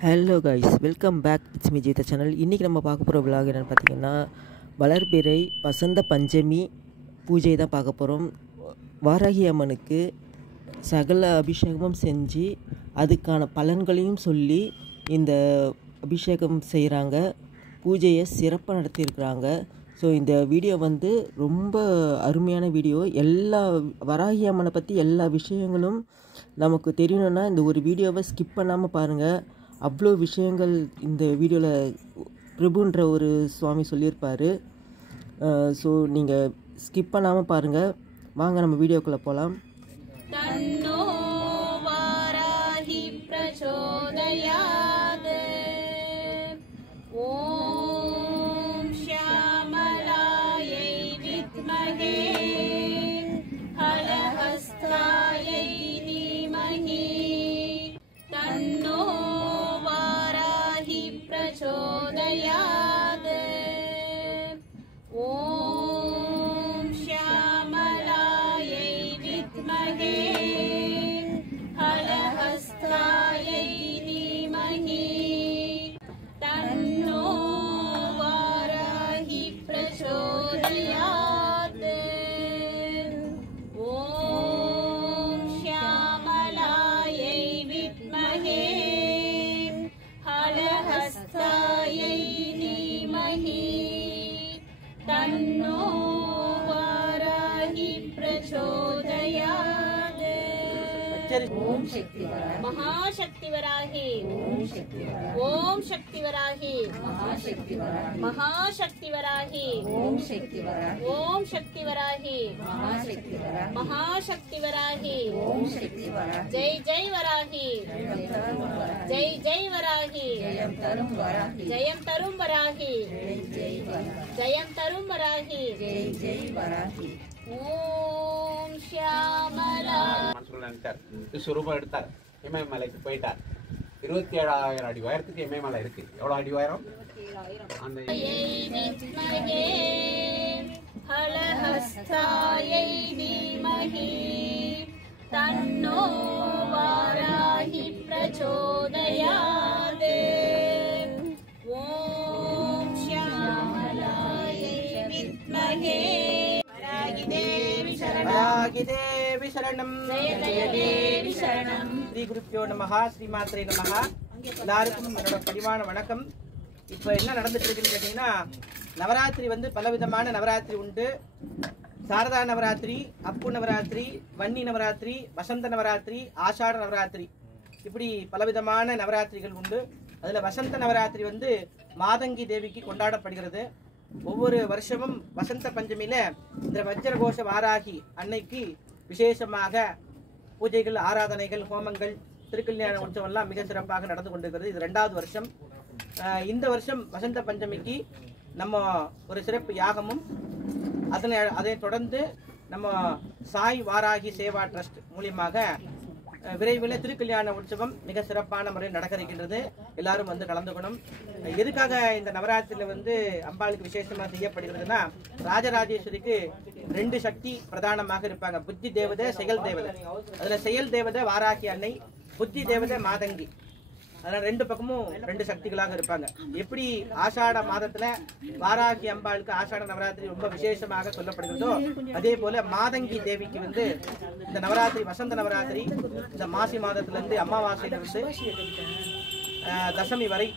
Hello guys, welcome back. It's me Jeevitha channel. இன்றைக்கி நம்ம பார்க்க போகிற விலாக் என்னென்னு பார்த்தீங்கன்னா, வளர்பிறை வசந்த பஞ்சமி பூஜை தான் பார்க்க போகிறோம். வாராகி அம்மனுக்கு சகல அபிஷேகமும் செஞ்சு அதுக்கான பலன்களையும் சொல்லி இந்த அபிஷேகம் செய்கிறாங்க. பூஜையை சிறப்பாக நடத்தியிருக்கிறாங்க. ஸோ இந்த வீடியோ வந்து ரொம்ப அருமையான வீடியோ. எல்லா வராகி அம்மனை பற்றி எல்லா விஷயங்களும் நமக்கு தெரியணுன்னா இந்த ஒரு வீடியோவை ஸ்கிப் பண்ணாமல் பாருங்கள். அவ்வளோ விஷயங்கள் இந்த வீடியோவில் பிரபுன்ற ஒரு சுவாமி சொல்லியிருப்பார். ஸோ நீங்கள் ஸ்கிப் பண்ணாமல் பாருங்கள். வாங்க நம்ம வீடியோக்குள்ளே போகலாம். தன்னோ வாராகி பிரச்சோதயாத். ஓம் ஷியாமலாயை வித்மஹே ஹலஹஸ்தாயை தீமஹி. தன்னோ வாராகி பிரச்சோதயாத். ஓம் ஷியாமலாயை வித்மஹே ஹலஹஸ்தாயை தீமஹி. தன்னோ வாராகி பிரச்சோதயாத். ஓம் ஷியாமலாயை வித்மஹே ஹலஹஸ்தாயை தீமஹி. தன்னோ வாராகி பிரச்சோதயாத். ஓம் சக்தி வராகி. மகாசக்தி வராகி. ஓம் சக்தி வராகி. மகாசக்தி வராகி. மகாசக்தி வராகி. ஓம் சக்தி வராகி. ஓம் சக்தி வராகி. மகாசக்தி வராகி. மகாசக்தி வராகி. ஓம் சக்தி வராகி. ஜெய் ஜெய் வராகி. ஜெய் ஜெய் வராகி. ஜெயம் தரும் வராகி. ஜெயம் தரும் வராகி. ஜெயம் தரும் வராகி. ஜெய் ஜெய் வராகி. ஓம் ஷியாமலா. சுரூபம் எடுத்தார், இமயமலைக்கு போயிட்டார். 27,000 அடி உயரத்துக்கு இமயமலை இருக்கு. எவ்வளவு அடி உயரம்? அந்த ஹலஹஸ்தாயை தீமஹி. தன்னோ வாராகி பிரச்சோதயாத். ஓம் ஷியாமலாயை வித்மஹே வராகி தேவி சரணம். வராகி தேவி சரணம். ஜெய ஜெய தேவி சரணம். ஸ்ரீ குருப்பியோ நமஹா, ஸ்ரீ மாத்ரே நமஹா. எல்லாருக்கும் என்னோட பணிவான வணக்கம். இப்போ என்ன நடந்துட்டு இருக்குன்னு கேட்டீங்கன்னா, நவராத்திரி வந்து பலவிதமான நவராத்திரி உண்டு. சாரதா நவராத்திரி, அப்பு நவராத்திரி, வன்னி நவராத்திரி, வசந்த நவராத்திரி, ஆஷாட நவராத்திரி, இப்படி பலவிதமான நவராத்திரிகள் உண்டு. அதுல வசந்த நவராத்திரி வந்து மாதங்கி தேவிக்கு கொண்டாடப்படுகிறது. ஒவ்வொரு வருஷமும் வசந்த பஞ்சமியில இந்த வஜ்ரகோஷ வாராகி அன்னைக்கு விசேஷமாக பூஜைகள், ஆராதனைகள், ஹோமங்கள், திருக்கல்யாண உற்சவம் எல்லாம் மிக சிறப்பாக நடந்து கொண்டிருக்கிறது. இது 2வது வருஷம். இந்த வருஷம் வசந்த பஞ்சமிக்கு நம்ம ஒரு சிறப்பு யாகமும், அதை தொடர்ந்து நம்ம சாய் வாராகி சேவா ட்ரஸ்ட் மூலியமாக விரைவில் திருக்கல்யாண உற்சவம் மிக சிறப்பான முறையில் நடக்க இருக்கின்றது. எல்லாரும் வந்து கலந்துக்கணும். எதுக்காக இந்த நவராத்திரியில வந்து அம்பாளுக்கு விசேஷமா செய்யப்படுகிறதுனா, ராஜராஜேஸ்வரிக்கு 2 சக்தி பிரதானமாக இருப்பாங்க. புத்தி தேவதை, செயல் தேவதை. அதுல செயல் தேவதை வாராகி அன்னை, புத்தி தேவதை மாதங்கி. அதனால 2 பக்கமும் 2 சக்திகளாக இருப்பாங்க. எப்படி ஆஷாட மாதத்துல வாராகி அம்பாளுக்கு ஆஷாட நவராத்திரி ரொம்ப விசேஷமாக சொல்லப்படுகிறதோ, அதே போல மாதங்கி தேவிக்கு வந்து இந்த நவராத்திரி, வசந்த நவராத்திரி, இந்த மாசி மாதத்துல இருந்து அமாவாசையில இருந்து தசமி வரை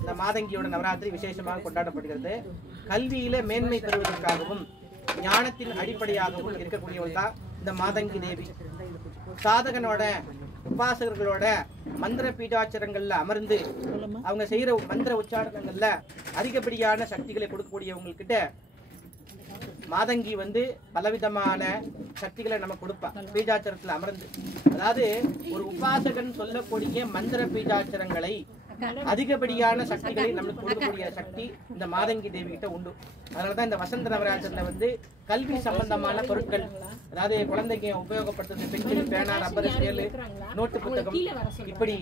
இந்த மாதங்கியோட நவராத்திரி விசேஷமாக கொண்டாடப்படுகிறது. கல்வியில மேன்மை பெறுவதற்காகவும் ஞானத்தின் அடிப்படையாகவும் இருக்கக்கூடியவள் தான் இந்த மாதங்கி தேவி. சாதகனோட, உபாசகர்களோட மந்திர பீடாச்சரங்கள்ல அமர்ந்து அவங்க செய்யற மந்திர உச்சாரணங்கள்ல அதிகப்படியான சக்திகளை கொடுக்கக்கூடியவங்ககிட்ட மாதங்கி வந்து பலவிதமான சக்திகளை நம்ம கொடுப்பா. பீஜாச்சரத்துல அமர்ந்து, அதாவது ஒரு உபாசகன் சொல்லக்கூடிய மந்திர பீஜாச்சரங்களை, அதிகப்படியான சக்திகளை நம்மளுக்கு கொடுக்கக்கூடிய சக்தி இந்த மாதங்கி தேவி கிட்ட உண்டு. அதனாலதான் இந்த வசந்த நவராத்திரில வந்து கல்வி சம்பந்தமான பொருட்கள், அதாவது குழந்தைக்கு உபயோகப்படுத்துறது பென்சில், பேனா, ரப்பர், ஸ்கேலு, நோட்டு புத்தகம், இப்படி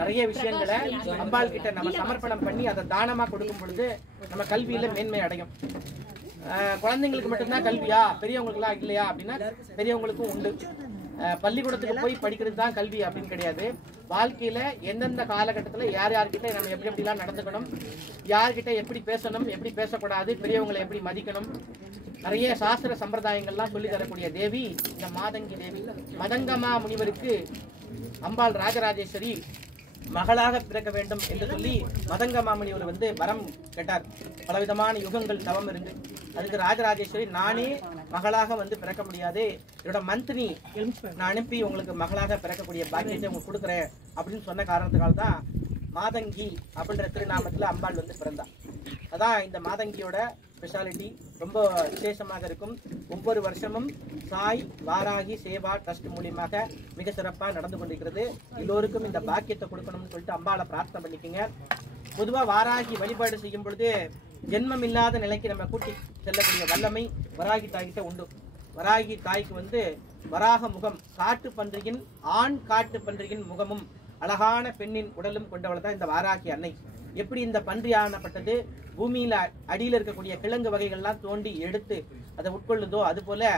நிறைய விஷயங்களை அம்பாள் கிட்ட நம்ம சமர்ப்பணம் பண்ணி அதை தானமா கொடுக்கும் பொழுது நம்ம கல்வியில மேன்மை அடையும். குழந்தைங்களுக்கு மட்டும்தான் கல்வியா, பெரியவங்களுக்குலாம் இல்லையா அப்படின்னா பெரியவங்களுக்கும் உண்டு. பள்ளிக்கூடத்துக்கு போய் படிக்கிறது தான் கல்வி அப்படின்னு கிடையாது. வாழ்க்கையில எந்தெந்த காலகட்டத்துல யார் யார்கிட்ட நம்ம எப்படி எப்படிலாம் நடந்துக்கணும், யார்கிட்ட எப்படி பேசணும், எப்படி பேசக்கூடாது, பெரியவங்களை எப்படி மதிக்கணும், நிறைய சாஸ்திர சம்பிரதாயங்கள்லாம் சொல்லி தரக்கூடிய தேவி இந்த மாதங்கி தேவி. மதங்கமா முனிவருக்கு அம்பாள் ராஜராஜேஸ்வரி மகளாக பிறக்க வேண்டும் என்று சொல்லி மதங்கமா முனிவர் வரம் கேட்டார். பலவிதமான யுகங்கள் தவம் இருந்து அதுக்கு ராஜராஜேஸ்வரி நானே மகளாக பிறக்க முடியாது, என்னோட மந்திரி நான் அனுப்பி உங்களுக்கு மகளாக பிறக்கக்கூடிய பாக்கியத்தை உங்களுக்கு கொடுக்குறேன் அப்படின்னு சொன்ன காரணத்துக்காக தான் மாதங்கி அப்படின்ற திருநாமத்தில் அம்பாள் பிறந்தார். அதான் இந்த மாதங்கியோட ஸ்பெஷாலிட்டி ரொம்ப விசேஷமாக இருக்கும். ஒவ்வொரு வருஷமும் சாய் வாராகி சேவா ட்ரஸ்ட் மூலியமாக மிக சிறப்பாக நடந்து கொண்டிருக்கிறது. எல்லோருக்கும் இந்த பாக்கியத்தை கொடுக்கணும்னு சொல்லிட்டு அம்பாளை பிரார்த்தனை பண்ணிக்கோங்க. பொதுவாக வாராகி வழிபாடு செய்யும் பொழுது ஜென்மம் இல்லாத நிலைக்கு நம்ம கூட்டி செல்லக்கூடிய வல்லமை வராகி தாய்கிட்ட உண்டு. வராகி தாய்க்கு வராக முகம், காட்டு பன்றியின் ஆண் காட்டு பன்றியின் முகமும் அழகான பெண்ணின் உடலும் கொண்டவள் தான் இந்த வாராகி அன்னை. எப்படி இந்த பன்றி ஆனப்பட்டது பூமியில அடியில் இருக்கக்கூடிய கிழங்கு வகைகள்லாம் தோண்டி எடுத்து அதை உட்கொள்ளுதோ, அது போல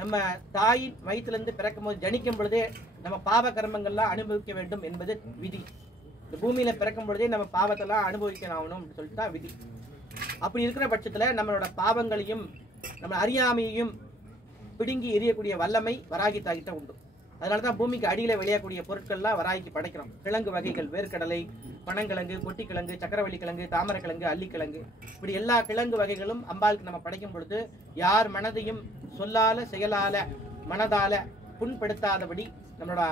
நம்ம தாயின் வயிற்றிலிருந்து பிறக்கும் போது ஜனிக்கும் பொழுதே நம்ம பாவ கர்மங்கள்லாம் அனுபவிக்க வேண்டும் என்பது விதி. இந்த பூமியில பிறக்கும் பொழுதே நம்ம பாவத்தெல்லாம் அனுபவிக்கணும் அப்படின்னு சொல்லிட்டு தான் விதி. அப்படி இருக்கிற பட்சத்துல நம்மளோட பாவங்களையும் நம்ம அறியாமையையும் பிடுங்கி எரியக்கூடிய வல்லமை வராகி தாய்கிட்ட உண்டு. அதனாலதான் பூமிக்கு அடியில விளையக்கூடிய பொருட்கள்லாம் வராகிக்கு படைக்கிறோம். கிழங்கு வகைகள், வேர்க்கடலை, பனங்கிழங்கு, கொட்டிக்கிழங்கு, சக்கரவள்ளி கிழங்கு, தாமரைக்கிழங்கு, அள்ளிக்கிழங்கு, இப்படி எல்லா கிழங்கு வகைகளும் அம்பாளுக்கு நம்ம படைக்கும் பொழுது யார் மனதையும் சொல்லால செயலால மனதால புண்படுத்தாதபடி நம்மளோட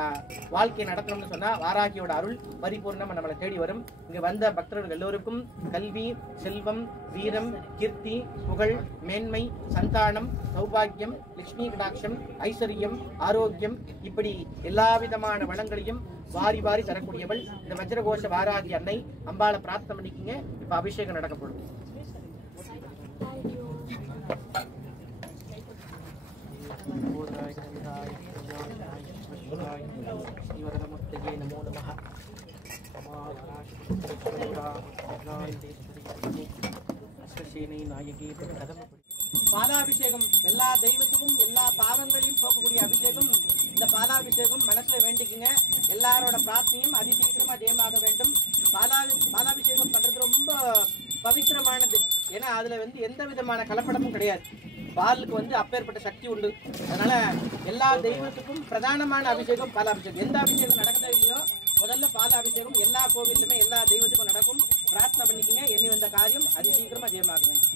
வாழ்க்கையை நடத்தணும்னு சொன்னா வாராகியோட அருள் பரிபூர்ணமா நம்மளை தேடி வரும். இங்க வந்த பக்தர்கள் எல்லோருக்கும் கல்வி, செல்வம், வீரம், கீர்த்தி, புகழ், மேன்மை, சந்தானம், சௌபாகியம், லட்சுமி கடாட்சம், ஐஸ்வர்யம், ஆரோக்கியம், இப்படி எல்லா விதமான வளங்களையும் வாரி வாரி தரக்கூடியவள் இந்த வஜ்ரகோஷ வாராகி அன்னை. அம்பாளை பிரார்த்தனை பண்ணிக்கிங்க. இப்ப அபிஷேகம் நடக்கப்படும். நமோ நமः. பாலாபிஷேகம் எல்லா தெய்வத்துக்கும் எல்லா பாவங்களையும் போக்கக்கூடிய அபிஷேகம். இந்த பாலாபிஷேகம் மனசுல வேண்டிக்குங்க. எல்லாரோட பிரார்த்தனையும் அதிசீக்கிரமா ஜெயமாக வேண்டும். பாலாபிஷேகம் பண்றது ரொம்ப பவித்திரமானது. ஏன்னா அதுல எந்த விதமான கலப்படமும் கிடையாது. பாலுக்கு அப்பேற்பட்ட சக்தி உண்டு. அதனால எல்லா தெய்வத்துக்கும் பிரதானமான அபிஷேகம் பாலாபிஷேகம். எந்த அபிஷேகம் நடக்குதோ இல்லையோ முதல்ல பாலாபிஷேகம் எல்லா கோவிலுமே எல்லா தெய்வத்துக்கும் நடக்கும். பிரார்த்தனை பண்ணிக்கங்க. எண்ணி வந்த காரியம் அதிசீக்கிரமா ஜெயமாக வேண்டும்.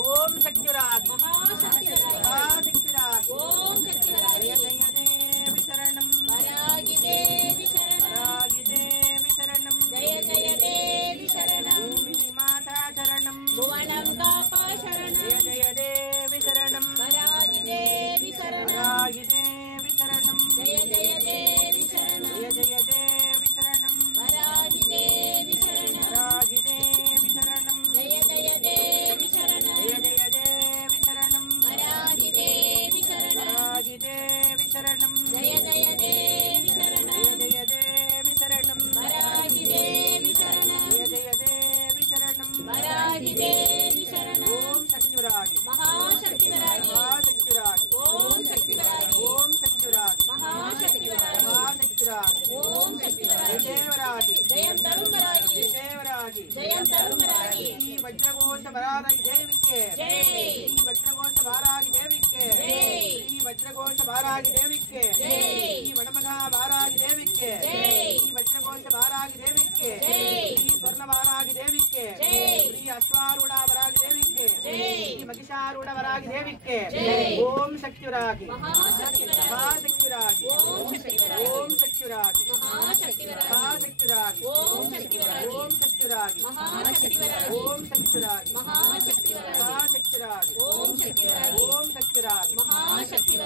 ஓம் சக்திராஜ் மகாசக்திராஜ் ஓம் சக்திராஜ் ஜெய ஜெய தேவி சரணம் வராகி தேவி சரணம் வராகி தேவி சரணம் ஜெய ஜெய தேவி சரணம் பூமி மாதா சரணம் புவனம் காப்பா சரணம் ஜெய ஜெய தேவி சரணம் வராகி தேவி சரணம் வராகி தேவி சரணம் ஜெய ஜெய தேவி சரணம் ஜெய ஜெய தேவி சரணம் வராகி தேவி சரணம் வராகி தேவி சரணம் ஜெய ஜெய தேவி சரணம் ஜெய ஜெய தேவி சரணம் வராகி தேவி சரணம் வராகி தேவி சரணம் ஜெய ஜெய தேவி சரணம் ஜெய ஜெய தேவி சரணம் வராகி தேவி சரணம் ஜெய ஜெய தேவி சரணம் வராகி தேவி சரணம் ஓம் சக்திவராகி மகாசக்திவராகி மகாசக்திவராகி ஓம் சக்திவராகி ஓம் சக்திவராகி மகாசக்திவராகி மகாசக்திவராகி ஓம் சக்திவராகி தேவராகி ஜெயம் தருமராகி தேவராகி ஜெயம் தருமராகி ஸ்ரீ வஜ்ரகோஷ வராகி தேவிக்கு ஜெய் ஸ்ரீ வஜ்ரகோஷ வராகி தேவிக்கு ஜெய் ஸ்ரீ வஜ்ரகோஷ வராகி தேவிக்கு ஜெய் ஸ்ரீ வடமகா வராகி தேவிக்கு ஜெய் ஸ்ரீ வஜ்ரகோஷ வராகி தேவிக்கு ஜெய் ஸ்ரீ ஸ்வர்ண வராகி தேவிக்கு ஜெய் ஸ்ரீ அஸ்வாரூட வராகி தேவிக்கு ஜெய் ஸ்ரீ மகிஷாரூட வராகி தேவிக்கு ஜெய் ஓம் சக்திவராகி மகாசக்திவராகி ஓம் சக்திவராகி ஓம் சக்திவராகி மகாசக்திவராகி மகாசக்திவராகி ஓம் சக்திவராகி ஓம் சக்திவராகி மகாசக்திவராகி ஓம் சக்திவராகி மகாசக்திவராகி மகாசக்திவராகி ஓம் சக்திவராகி ஓம் சக்திவராகி மகாசக்திவராகி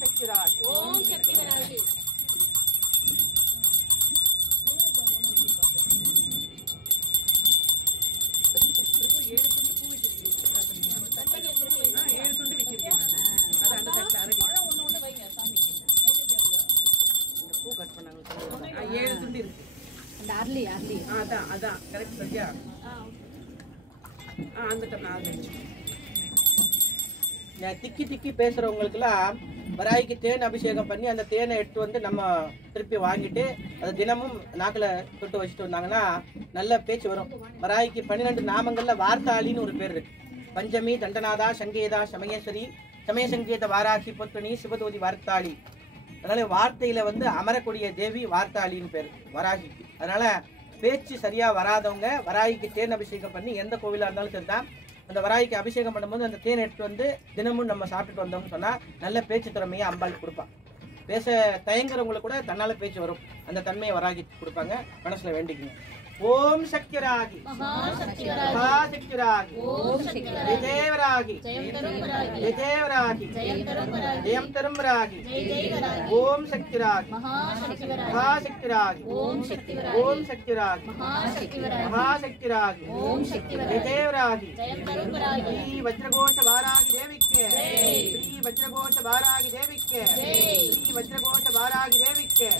மகாசக்திவராகி ஓம் சக்திவராகி அதான் கரெக்ட் சரியா அந்த திக்கி திக்கி பேசுறவங்களுக்குலாம் வராய்க்கு தேன் அபிஷேகம் பண்ணி அந்த தேனை எடுத்து வந்து நம்ம திருப்பி வாங்கிட்டு அது தினமும் நாக்கில் தொட்டு வச்சுட்டு வந்தாங்கன்னா நல்ல பேச்சு வரும். வராய்க்கு 12 நாமங்கள்ல வார்த்தாளின்னு ஒரு பேர் இருக்கு. பஞ்சமி, தண்டநாதா, சங்கேதா, சமயேஸ்வரி, சமயசங்கேத வாராகி, பொத்தனி, சிவதோதி, வார்த்தாளி. அதனால வார்த்தையில வந்து அமரக்கூடிய தேவி வார்த்தாளின்னு பேர் வராகிக்கு. அதனால பேச்சு சரியா வராதவங்க வராகிக்கு தேன் அபிஷேகம் பண்ணி எந்த கோவிலா இருந்தாலும் சரிதான், அந்த வராகிக்கு அபிஷேகம் பண்ணும்போது அந்த தேன் எடுத்து வந்து தினமும் நம்ம சாப்பிட்டுட்டு வந்தோம்னு சொன்னா நல்ல பேச்சு திறமையை அம்பாள் கொடுப்பான். பேச தயங்குறவங்களுக்கு கூட தன்னால பேச்சு வரும். அந்த தன்மையை வராகி கொடுப்பாங்க. மனசுல வேண்டிக்கணும். ஓம் சக்திராகி மகாசக்திராகி ஜெயதேவராகி ஜெயதேவராகி ஜெயம் தரும்பராகி ஓம் சக்திராகி மகாசக்திராகி ஓம் சக்திராகி மகாசக்திராகி ஜெயதேவராகி ஸ்ரீ வஜ்ரகோஷ வாராகி தேவிக்கு ஸ்ரீ வஜ்ரகோஷ வாராகி தேவிக்கு ஸ்ரீ வஜ்ரகோஷ வாராகி தேவிக்கு.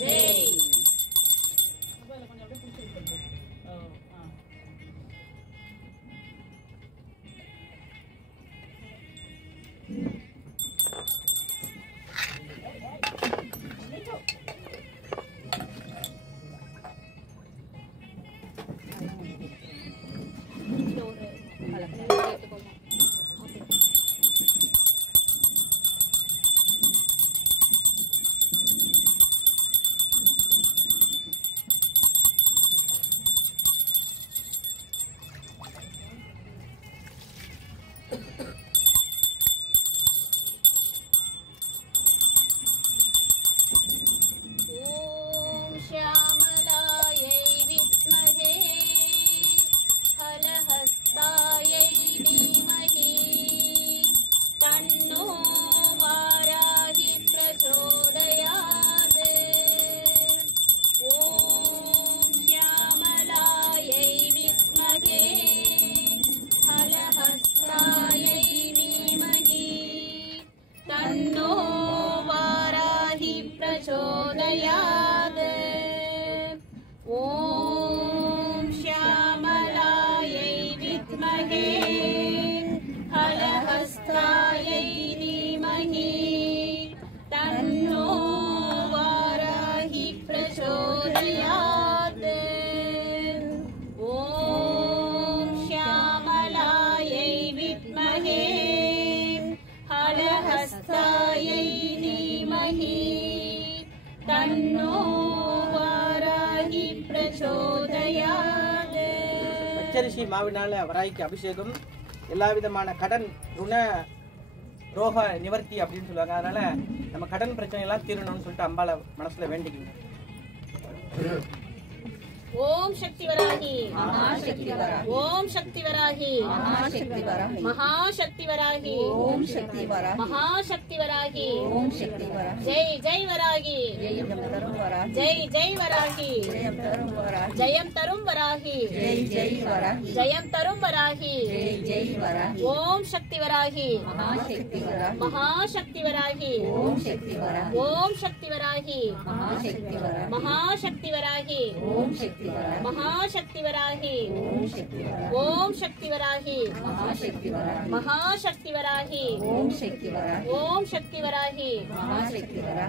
பச்சரிசி மாவினால வராய்க்கு அபிஷேகம் எல்லா விதமான கடன் ருண ரோக நிவர்த்தி அப்படின்னு சொல்லுவாங்க. அதனால நம்ம கடன் பிரச்சனை எல்லாம் தீரணும்னு சொல்லிட்டு அம்பாளை மனசுல வேண்டிக்கணும். ஓம் சக்தி வராகி ஓம் சக்தி வராகி மகாசக்தி வராகி ஓம் சக்தி வராகி மகாசக்தி வராகி ஓம் சக்தி வராகி ஜெய் ஜெய் வராகி ஜெய் ஜெய் வராகி ஜெயம் தரும் வராகி ஜெய் ஜெய் வராகி ஜெயம் தரும் வராகி ஜெய் ஜெய் வராகி ஓம் சக்தி வராகி மகாசக்தி வராகி ஓம் சக்தி வராகி ஓம் சக்தி வராகி மகாசக்தி வராகி ஓம் சக்தி மகாசக்தி வராகி ஓம் சக்தி வராகி மகாசக்தி வராகி ஓம் சக்தி வராகி ஓம் சக்தி வராகி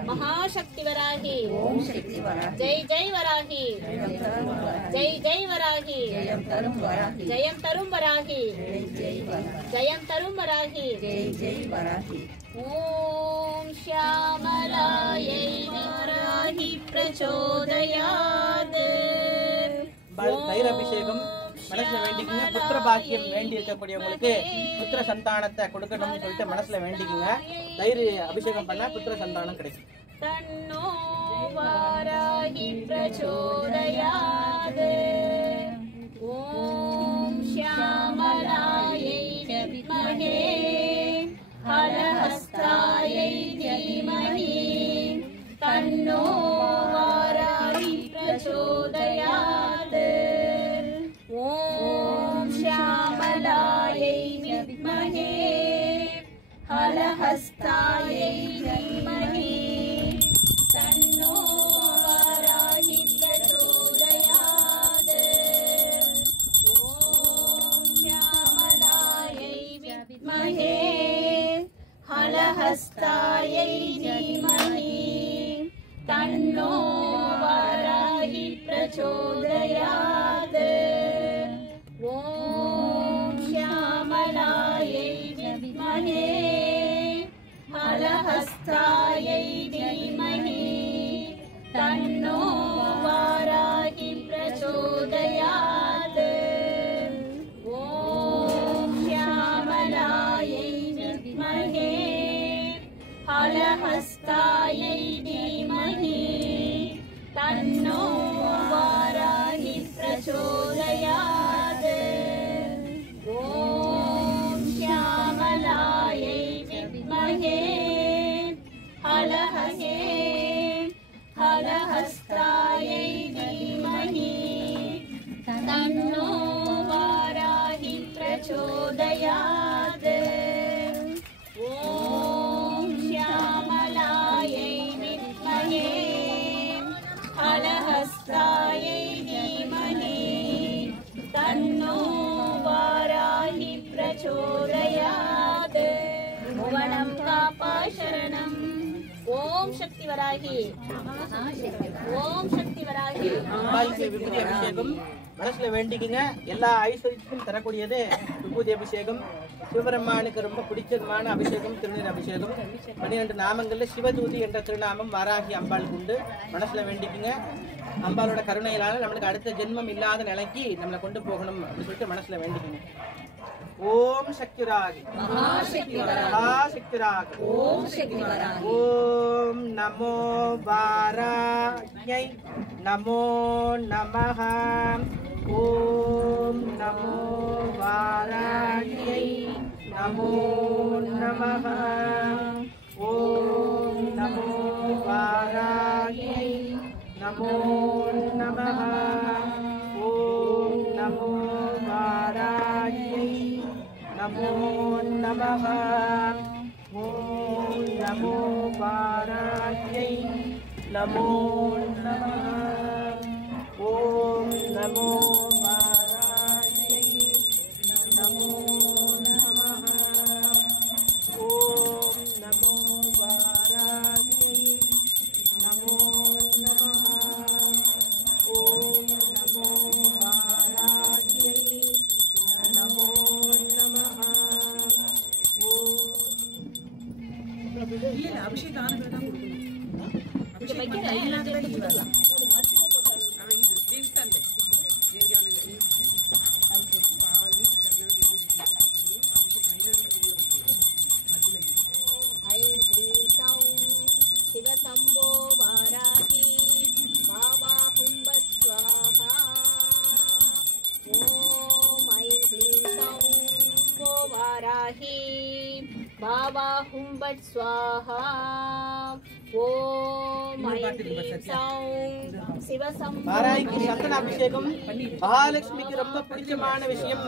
மகாசக்தி வராகி ஓம் சக்தி வராகி ஜெய் ஜெய் வராகி ஜெய் ஜெய் வராகி ஜெயம் தரும் வராகி ஜெயம் தரும் வராகி ஜெய் ஜெய் வராகி ஓம் ஷியாமலாயை வராகி பிரச்சோதயாத். தயிர் அபிஷேகம் மனசுல வேண்டிக்குங்க. புத்திர பாக்கியம் வேண்டி இருக்கக்கூடியவங்களுக்கு புத்திர சந்தானத்தை கொடுக்கணும்னு சொல்லிட்டு மனசுல வேண்டிக்குங்க. தயிர் அபிஷேகம் பண்ணா புத்திர சந்தானம் கிடைக்கும். தன்னோ வாராகி பிரச்சோதயாத். ஓம் ஷியாமலாயை வித்மஹே ஹலஹஸ்தாயை தீமஹி தன்னோ வாராகி பிரச்சோதயாத். ஓம் ஷியாமலாயை வித்மஹே ஹலஹஸ்தாயை தீமஹி தன்னோ வாராகி பிரச்சோதயாத். प्रचोदयात् ॐ श्यामलायै विद्महे हलहस्तायै धीमहि तन्नो वाराहि प्रचोदयात् ॐ श्यामलायै विद्महे हलहस्तायै धीमहि तन्नो वाराहि प्रचोदयात् ॐ श्यामलायै विद्महे हलहस्तायै धीमहि तन्नो वाराहि प्रचोदयात् ॐ श्यामलायै विद्महे हलहस्तायै धीमहि तन्नो वाराहि प्रचोदयात् भुवनं कापाशरणम् ओम शक्ति वराही ओम शक्ति वराही அம்பாளுக்கு விபூதி அபிஷேகம் மனசுல வேண்டிக்கிங்க. எல்லா ஐஸ்வர்யத்துக்கும் தரக்கூடியது விபூதி அபிஷேகம். சிவபெருமானுக்கு ரொம்ப பிடிச்சமான அபிஷேகம் திருநீர் அபிஷேகம். 12 நாமங்கள்ல சிவதூதி என்ற திருநாமம் வாராகி அம்பாளுக்கு உண்டு. மனசுல வேண்டிக்கிங்க. அம்பாளோட கருணையினால நம்மளுக்கு அடுத்த ஜென்மம் இல்லாத நிலைக்கு நம்மளை கொண்டு போகணும் அப்படின்னு சொல்லிட்டு மனசுல வேண்டிக்கிங்க. ஓம் சக்திராகி மகாசக்திராகி ஓம் நமோ வாராயை நமோ நமஹ ஓம் நமோ வாராயை நமோ நமஹ ஓம் நமோ வாராயை நமோ நமஹ ஓம் நமோ வாராயை நமோ நமஹ ஓம் நமோ வாராயை நமோ நமஹ ஓம் நமோ வாராயை நமோ நமஹ ஓம் நமோ வாராயை நமோ நமஹ ஓம் நமோ வாராயை நமோ நமஹ அபிஷேகம் ஆன பிறகு தான் கொடுக்கணும். शिवशम्भो वाराही बाबा हुम्बत् स्वाहा ॐ ऐं क्लीं सौं वाराही बाबा हुम्बत् स्वाहा ॐ ऐं क्लीं सौं शिवशम्भो வாராய்க்கு சந்தன அபிஷேகம். மகாலட்சுமிக்கு ரொம்ப பிடிச்சமான விஷயம்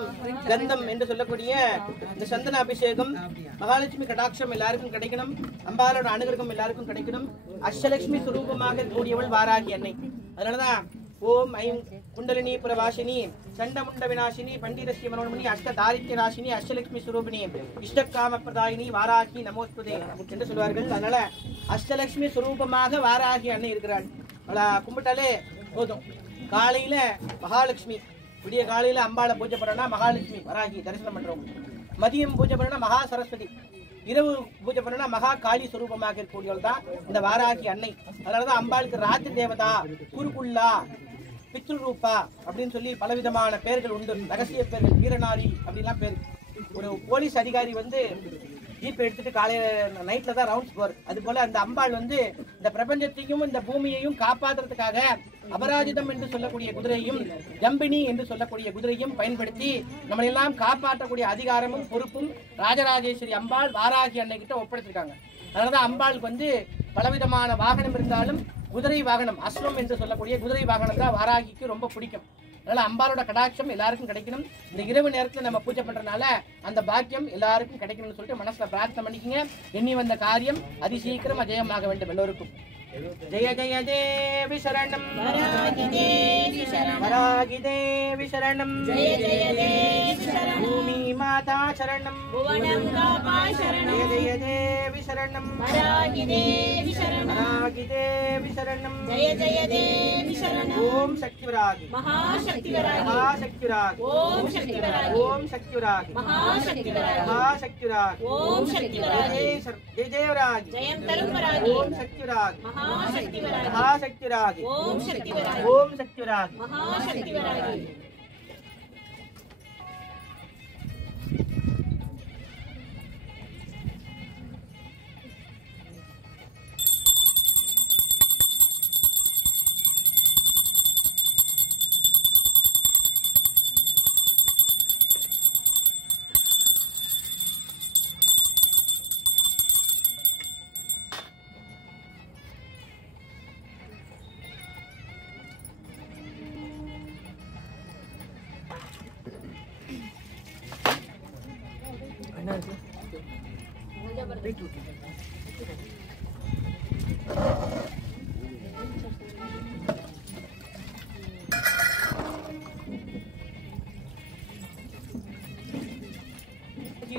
கந்தம் என்று சொல்லக்கூடிய இந்த சந்தன அபிஷேகம். மகாலட்சுமி கடாட்சம் எல்லாருக்கும் கிடைக்கணும். அம்பாலோட அனுகிரகம் எல்லாருக்கும் கிடைக்கணும். அஷ்டலட்சுமி சுரூபமாக கூடியவள் வாராகி அன்னை. அதனாலதான் ஓம் ஐம் குண்டலினி பிரவாசினி சண்டமுண்ட விநாசினி பண்டிதஸ்ரீ மனோன்மணி அஷ்ட தாரித்ய ராசினி அஷ்டலட்சுமி சுரூபிணி இஷ்டகாம பிரதாயினி வாராகி நமோஸ்துதே என்று சொல்வார்கள். அதனால அஷ்டலட்சுமி சுரூபமாக வாராகி அன்னை இருக்கிறாள். அவளை கும்பிட்டாலே போதும். காலையில மகாலட்சுமி, விடிய காலையில அம்பாளை பூஜை பண்ணா மகாலட்சுமி வராகி தரிசனம் பண்றோம். மதியம் பூஜை பண்ணா மகா சரஸ்வதி, இரவு பூஜை பண்ணா மகா காளி சுரூபமாக இருக்கக்கூடியவள் தான் இந்த வாராகி அன்னை. அதனாலதான் அம்பாளுக்கு ராத்திரி தேவதா, குருகுல்லா, பித்ருரூபா அப்படின்னு சொல்லி பலவிதமான பெயர்கள் உண்டு. ரகசிய பெயர்கள், வீரநாரி அப்படின்லாம் பேர். ஒரு போலீஸ் அதிகாரி வந்து ஜீப் எடுத்துட்டு காலையில நைட்ல தான் ரவுண்ட்ஸ் போறாரு. அது போல அந்த அம்பாள் வந்து இந்த பிரபஞ்சத்தையும் இந்த பூமியையும் காப்பாற்றுறதுக்காக அபராஜிதம் என்று சொல்லக்கூடிய குதிரையும் ஜம்பினி என்று சொல்லக்கூடிய குதிரையும் பயன்படுத்தி நம்மளை எல்லாம் காப்பாற்றக்கூடிய அதிகாரமும் பொறுப்பும் ராஜராஜேஸ்வரி அம்பாள் வாராகி அன்னை கிட்ட ஒப்படைச்சிருக்காங்க. அதனாலதான் அம்பாளுக்கு வந்து பலவிதமான வாகனம் இருந்தாலும் குதிரை வாகனம், அஸ்வம் என்று சொல்லக்கூடிய குதிரை வாகனம் தான் வாராகிக்கு ரொம்ப பிடிக்கும். அதனால அம்பாளோட கடாட்சம் எல்லாருக்கும் கிடைக்கணும். இந்த இரவு நேரத்துல நம்ம பூஜை பண்றதுனால அந்த பாக்கியம் எல்லாருக்கும் கிடைக்கணும்னு சொல்லிட்டு மனசுல பிரார்த்தனை பண்ணிக்கங்க. எண்ணி வந்த காரியம் அதிசீக்கிரம் அஜயமாக வேண்டும் எல்லோருக்கும். ஜெய ஜெய தேவி சரணம், வராகி தேவி சரணம், जय जय देवी शरणं, பூமி மாதா சரணம், भुवनं कापाय शरणं, ஜெய ஜெய தேவி சரணம், वराहि देवी शरणं, வராகி தேவி சரணம், जय जय देवी சரணம் ஓம் சக்தி வராகி மகாசக்தி வராகி மகாசக்தி வராகி ஓம் சக்தி வராகி ஓம் சக்தி வராகி மகாசக்தி வராகி மகாசக்தி வராகி ஓம் சக்தி வராகி ஜெய ஜெய வராகி ஜெயம் தரும் வராகி ஓம் சக்தி வராகி மகாசக்தி வராகி மகாசக்தி வராகி ஓம் சக்தி வராகி ஓம் சக்தி வராகி மகாசக்தி வராகி என்ன இருக்கு?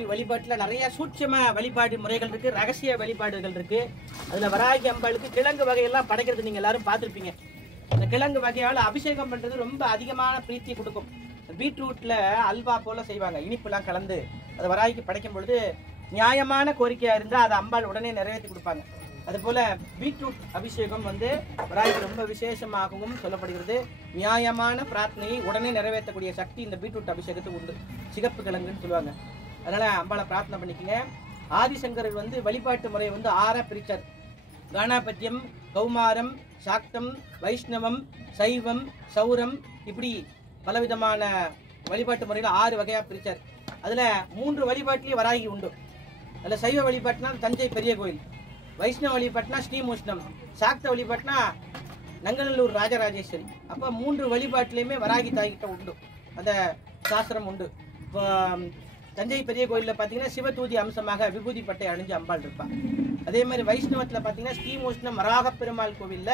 வழிபாட்டுல நிறைய சூட்சம வழிபாடு முறைகள் இருக்கு, ரகசிய வழிபாடுகள் இருக்கு. அதுல வராகி அம்பாளுக்கு கிழங்கு வகையெல்லாம் படைக்கிறது நீங்க எல்லாரும் பார்த்திருப்பீங்க. இந்த கிழங்கு வகையால அபிஷேகம் பண்றது ரொம்ப அதிகமான பிரீத்தியை கொடுக்கும். பீட்ரூட்ல அல்வா போல செய்வாங்க, இனிப்புலாம் கலந்து அதை வராகிக்கு படைக்கும் பொழுது நியாயமான கோரிக்கையா இருந்தா அதை அம்பாள் உடனே நிறைவேற்றி கொடுப்பாங்க. அது போல பீட்ரூட் அபிஷேகம் வந்து வராகிக்கு ரொம்ப விசேஷமாகவும் சொல்லப்படுகிறது. நியாயமான பிரார்த்தனையை உடனே நிறைவேற்றக்கூடிய சக்தி இந்த பீட்ரூட் அபிஷேகத்துக்கு உண்டு. சிகப்பு கிழங்குன்னு சொல்லுவாங்க. அதனால அம்பாளை பிரார்த்தனை பண்ணிக்கங்க. ஆதிசங்கரர் வந்து வழிபாட்டு முறையை வந்து 6ஆ பிரிச்சார். கானாபத்தியம், கௌமாரம், சாக்தம், வைஷ்ணவம், சைவம், சௌரம், இப்படி பலவிதமான வழிபாட்டு முறையில 6 வகையா பிரிச்சார். அதுல 3 வழிபாட்டிலேயே வராகி உண்டு. அதுல சைவ வழிபாட்டுனா தஞ்சை பெரிய கோயில், வைஷ்ணவ வழிபாட்டுனா ஸ்ரீமுஷ்ணம், சாக்த வழிபாட்டுனா நங்கநல்லூர் ராஜராஜேஸ்வரி. அப்ப 3 வழிபாட்டிலையுமே வராகி தாய்கிட்ட உண்டு, அந்த சாஸ்திரம் உண்டு. இப்போ தஞ்சை பெரிய கோயில்ல பாத்தீங்கன்னா சிவதூதி அம்சமாக விபூதி பட்டை அணிஞ்சு அம்பாள் இருப்பா. அதே மாதிரி வைஷ்ணவத்துல பாத்தீங்கன்னா ஸ்ரீமுஷ்ணம் வராக பெருமாள் கோவில்ல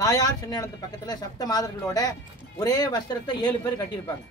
தாயார் சன்னிதானத்து பக்கத்துல சப்த மாதர்களோட ஒரே வஸ்திரத்தை 7 பேர் கட்டியிருப்பாங்க.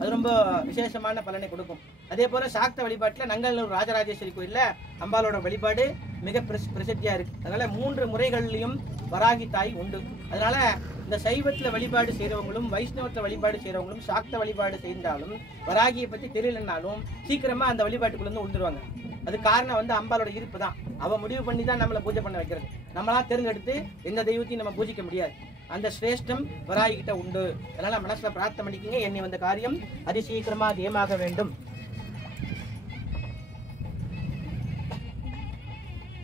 அது ரொம்ப விசேஷமான பலனை கொடுக்கும். அதே போல சாக்த வழிபாட்டுல நங்கநல்லூர் ராஜராஜேஸ்வரி கோயில்ல அம்பாளோட வழிபாடு மிக பிரசித்தியா இருக்கு. அதனால 3 முறைகள்லயும் வராகி தாய் உண்டு. அதனால இந்த சைவத்துல வழிபாடு செய்யறவங்களும் வைஷ்ணவத்துல வழிபாடு செய்யறவங்களும் சாக்த வழிபாடு செய்தாலும் வராகியை பத்தி தெரியலன்னாலும் சீக்கிரமா அந்த வழிபாட்டுக்குள்ள இருந்து உழுந்துருவாங்க. அது காரணம் வந்து அம்பாளோட இருப்பு தான். அவ முடிவு பண்ணி தான் நம்மளை பூஜை பண்ண வைக்கிறது. நம்மளா தேர்ந்தெடுத்து எந்த தெய்வத்தையும் நம்ம பூஜிக்க முடியாது. அந்த சிரேஷ்டம் வராகி கிட்ட உண்டு. அதனால மனசுல பிரார்த்தனை பண்ணிக்கங்க, என்னை வந்த காரியம் அதிசீக்கிரமா தேமாக வேண்டும்.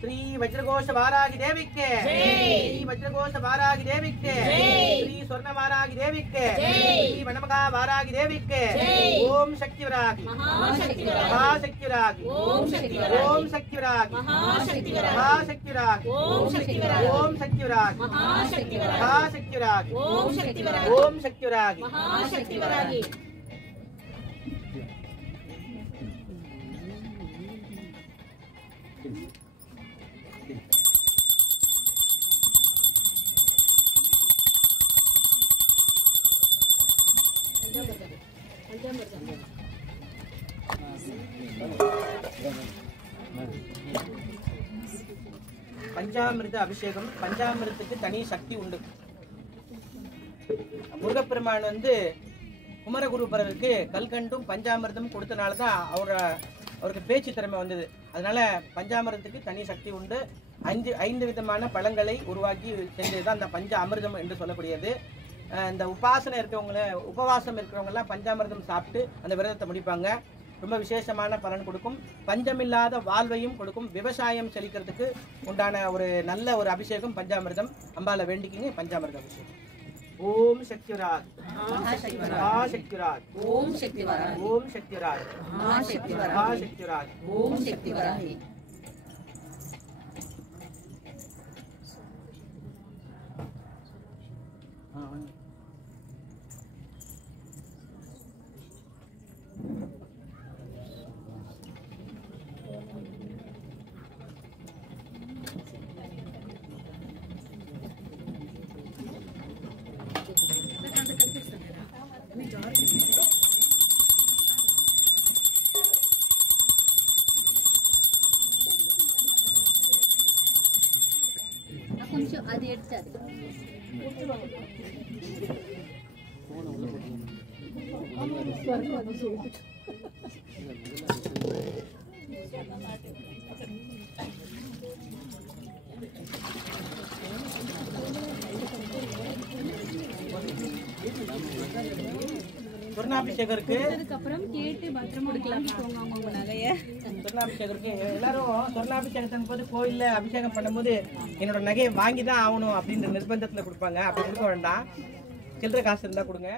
श्री वज्रघोष वारागी देवी के श्री वज्रघोष वारागी देवी के श्री स्वर्ण वारागी देवी के श्री वनमगा वारागी देवी के ओम शक्ति वरागी महाशक्ति वरागी ओम शक्ति वरागी महाशक्ति वरागी ओम शक्ति वरागी महाशक्ति वरागी ओम शक्ति वरागी महाशक्ति वरागी பஞ்சாமிர்த அபிஷேகம். பஞ்சாமிர்தத்துக்கு தனி சக்தி உண்டு. முருகப்பெருமான் வந்து குமரகுருபரருக்கு கல்கண்டும் பஞ்சாமிர்தம் கொடுத்தனாலதான் அவருக்கு பேச்சு திறமை வந்தது. அதனால பஞ்சாமிர்தத்துக்கு தனி சக்தி உண்டு. 5 விதமான பழங்களை உருவாக்கி செஞ்சதுதான் அந்த பஞ்ச அமிர்தம் என்று சொல்லக்கூடியது. இந்த உபவாசம் இருக்கிறவங்க எல்லாம் பஞ்சாமிர்தம் சாப்பிட்டு அந்த விரதத்தை முடிப்பாங்க. ரொம்ப விசேஷமான பலன் கொடுக்கும். பஞ்சமில்லாத வாழ்வையும் கொடுக்கும். விவசாயம் செழிக்கிறதுக்கு உண்டான ஒரு நல்ல ஒரு அபிஷேகம் பஞ்சாமிர்தம். அம்பால வேண்டிக்கிங்க பஞ்சாமிர்த அபிஷேகம். ஓம் சக்திராஜ் மகாசக்திராஜ் ஓம் சக்தி வராகி ஓம் சக்திராஜ் மகாசக்தி வராகி மகாசக்திராஜ் ஓம் சக்தி வராகி కొంచెం అది ఎడ్చాలి. சொர்ணாபிஷேகருக்கு அப்புறம் கேட்டு பத்திரமா வாங்கிக்கோங்க அவங்க நகைய. சொர்ணாபிஷேகருக்கு எல்லாரும் சொர்ணாபிஷேகத்தின் போது கோயில்ல அபிஷேகம் பண்ணும்போது என்னோட நகையை வாங்கி தான் ஆகணும் அப்படின்ற நிர்பந்தத்துல கொடுப்பாங்க. அப்படி கொடுக்க வேண்டாம், சில்லறை காசு இருந்தா கொடுங்க.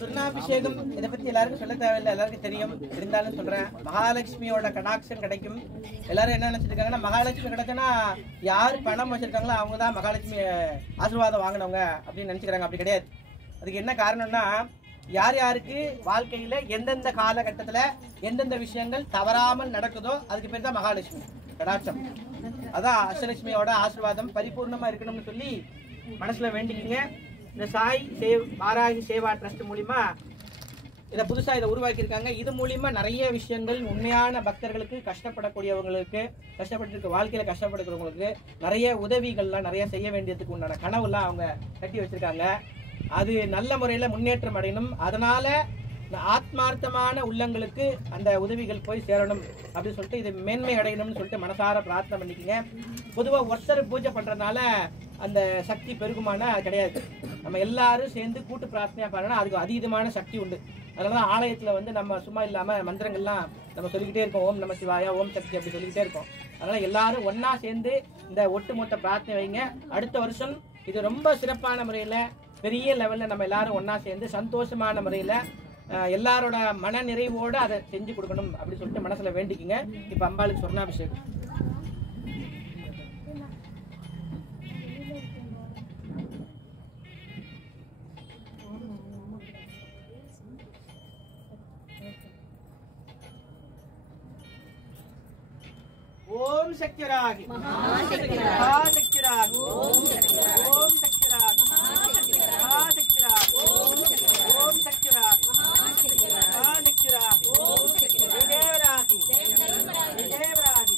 சொர்ணாபிஷேகம் இதை பத்தி எல்லாருக்கும் சொல்ல தேவையில்லை, எல்லாருக்கும் தெரியும். இருந்தாலும் சொல்றேன், மகாலட்சுமியோட கடாட்சம் கிடைக்கும். எல்லாரும் என்ன நினைச்சிட்டு இருக்காங்கன்னா, மகாலட்சுமி கிடைச்சுன்னா யாரு பணம் வச்சிருக்காங்களோ அவங்க தான் மகாலட்சுமி ஆசீர்வாதம் வாங்கினவங்க அப்படின்னு நினைச்சுக்கிறாங்க. அப்படி கிடையாது. அதுக்கு என்ன காரணம்னா, யார் யாருக்கு வாழ்க்கையில எந்தெந்த காலகட்டத்துல எந்தெந்த விஷயங்கள் தவறாமல் நடக்குதோ அதுக்கு பேர் தான் மகாலட்சுமி கடாட்சம். அதான் அஷ்டலட்சுமியோட ஆசீர்வாதம் பரிபூர்ணமா இருக்கணும்னு சொல்லி மனசுல வேண்டிக்கிங்க. இந்த சாய் வாராகி சேவா ட்ரஸ்ட் மூலியமா இதை புதுசா இதை உருவாக்கியிருக்காங்க. இது மூலியமா நிறைய விஷயங்கள் உண்மையான பக்தர்களுக்கு, கஷ்டப்படக்கூடியவங்களுக்கு, கஷ்டப்பட்டு வாழ்க்கையில கஷ்டப்படுறவங்களுக்கு நிறைய உதவிகள்லாம் நிறைய செய்ய வேண்டியதுக்கு உண்டான கனவுலாம் அவங்க கட்டி வச்சிருக்காங்க. அது நல்ல முறையில முன்னேற்றம் அடையணும். அதனால ஆத்மார்த்தமான உள்ளங்களுக்கு அந்த உதவிகள் போய் சேரணும் அப்படின்னு சொல்லிட்டு இது மேன்மை அடையணும்னு சொல்லிட்டு மனசார பிரார்த்தனை பண்ணிக்கங்க. பொதுவாக ஒருத்தர் பூஜை பண்றதுனால அந்த சக்தி பெருகுமான கிடையாது. நம்ம எல்லாரும் சேர்ந்து கூட்டு பிரார்த்தனையா பண்ணணும், அதுக்கு அதீதமான சக்தி உண்டு. அதனாலதான் ஆலயத்துல வந்து நம்ம சும்மா இல்லாம மந்திரங்கள்லாம் நம்ம சொல்லிக்கிட்டே இருக்கோம். ஓம் நம சிவாயா, ஓம் சக்தி அப்படி சொல்லிக்கிட்டே இருக்கோம். அதனால எல்லாரும் ஒன்னா சேர்ந்து இந்த ஒட்டுமொத்த பிரார்த்தனை வைங்க. அடுத்த வருஷம் இது ரொம்ப சிறப்பான முறையில பெரிய லெவல்ல நம்ம எல்லாரும் ஒன்னா சேர்ந்து சந்தோஷமான முறையில எல்லாரோட மன நிறைவோட அதை செஞ்சு கொடுக்கணும் அப்படின்னு சொல்லிட்டு மனசுல வேண்டிக்குங்க. இப்ப அம்பாளுக்கு சொர்ணாபிஷேகம். ஓம் சக்திராகி மகாசக்திராகி ஓம் சக்திராகி ஓம் சக்திராகி மகாசக்திராகி ஓம் சக்திராகி மகாசக்திராகி ஓம் விஜயவராகி விஜயவராகி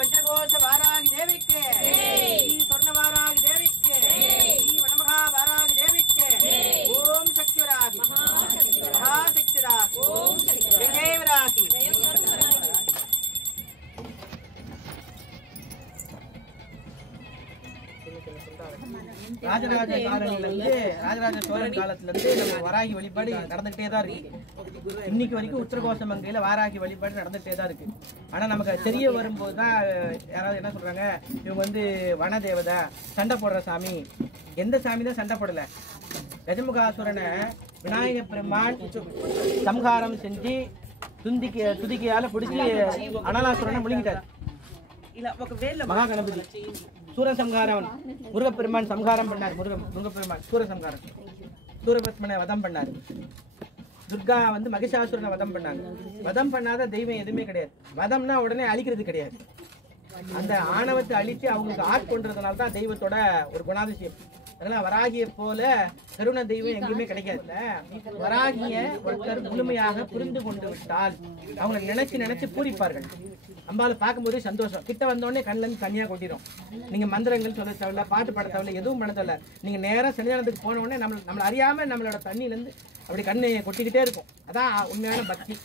வஜ்ரகோஷ வாராகி தேவிக்கு சொர்ண வாராகி தேவிக்கு வனமகா வாராகி தேவிக்கு ஓம் சக்திராகி மகாசக்திராகி விஜயவராகி. ராஜராஜ சோழன் காலத்துல இருந்து நம்ம வாராகி வழிபாடு நடந்துகிட்டே தான் இருக்கு. இன்னைக்கு வரைக்கும் உத்தரகோச மங்கையில வாராகி வழிபாடு நடந்துகிட்டே தான் இருக்கு. ஆனா நமக்கு தெரிய வரும்போது தான் யாராவது என்ன சொல்றாங்க, இவங்க வந்து வன தேவதை, சண்டை போடுற சாமி. எந்த சாமி தான் சண்டை போடல. கஜமுகாசுரனை விநாயக பெருமான் சம்ஹாரம் செஞ்சு துதிக்கையால பிடிச்சி அனலாசுரனை முழுங்கிட்டார். மகா கணபதி சூரசம்ஹாரம் முருகப்பெருமான் சம்ஹாரம் பண்ணார். முருகப்பெருமான் சூரசம்ஹாரம் சூரபத்மனை வதம் பண்ணார். துர்கா வந்து மகிஷாசுரனை வதம் பண்ணாங்க. வதம் பண்ணாத தெய்வம் எதுவுமே கிடையாது. வதம்னா உடனே அழிக்கிறது கிடையாது. அந்த ஆணவத்தை அழித்து அவங்களுக்கு ஆட்கொண்டதுனால தான் தெய்வத்தோட ஒரு குணாதிசயம். அதனால வராகியை போல கருண தெய்வம் எங்கேயுமே கிடைக்காதுல்ல. வராகிய ஒருத்தர் முழுமையாக புரிந்து கொண்டு விட்டால் அவங்களை நினைச்சு பூரிப்பார்கள். அம்பாவை பார்க்கும்போதே சந்தோஷம். கிட்ட வந்தோடனே கண்ணுல இருந்து தனியா கொட்டிடும். நீங்க மந்திரங்கள் சொல்ல தேவையில்ல, பாட்டு பாட தேவையில்ல, எதுவும் பண்ண தேவையில்ல. நீங்க நேரம் சன்னிதானத்துக்கு போன உடனே நம்மளை அறியாம நம்மளோட தண்ணியில இருந்து அப்படி கண்ணை கொட்டிக்கிட்டே இருக்கும். அதான் உண்மையான பக்தி.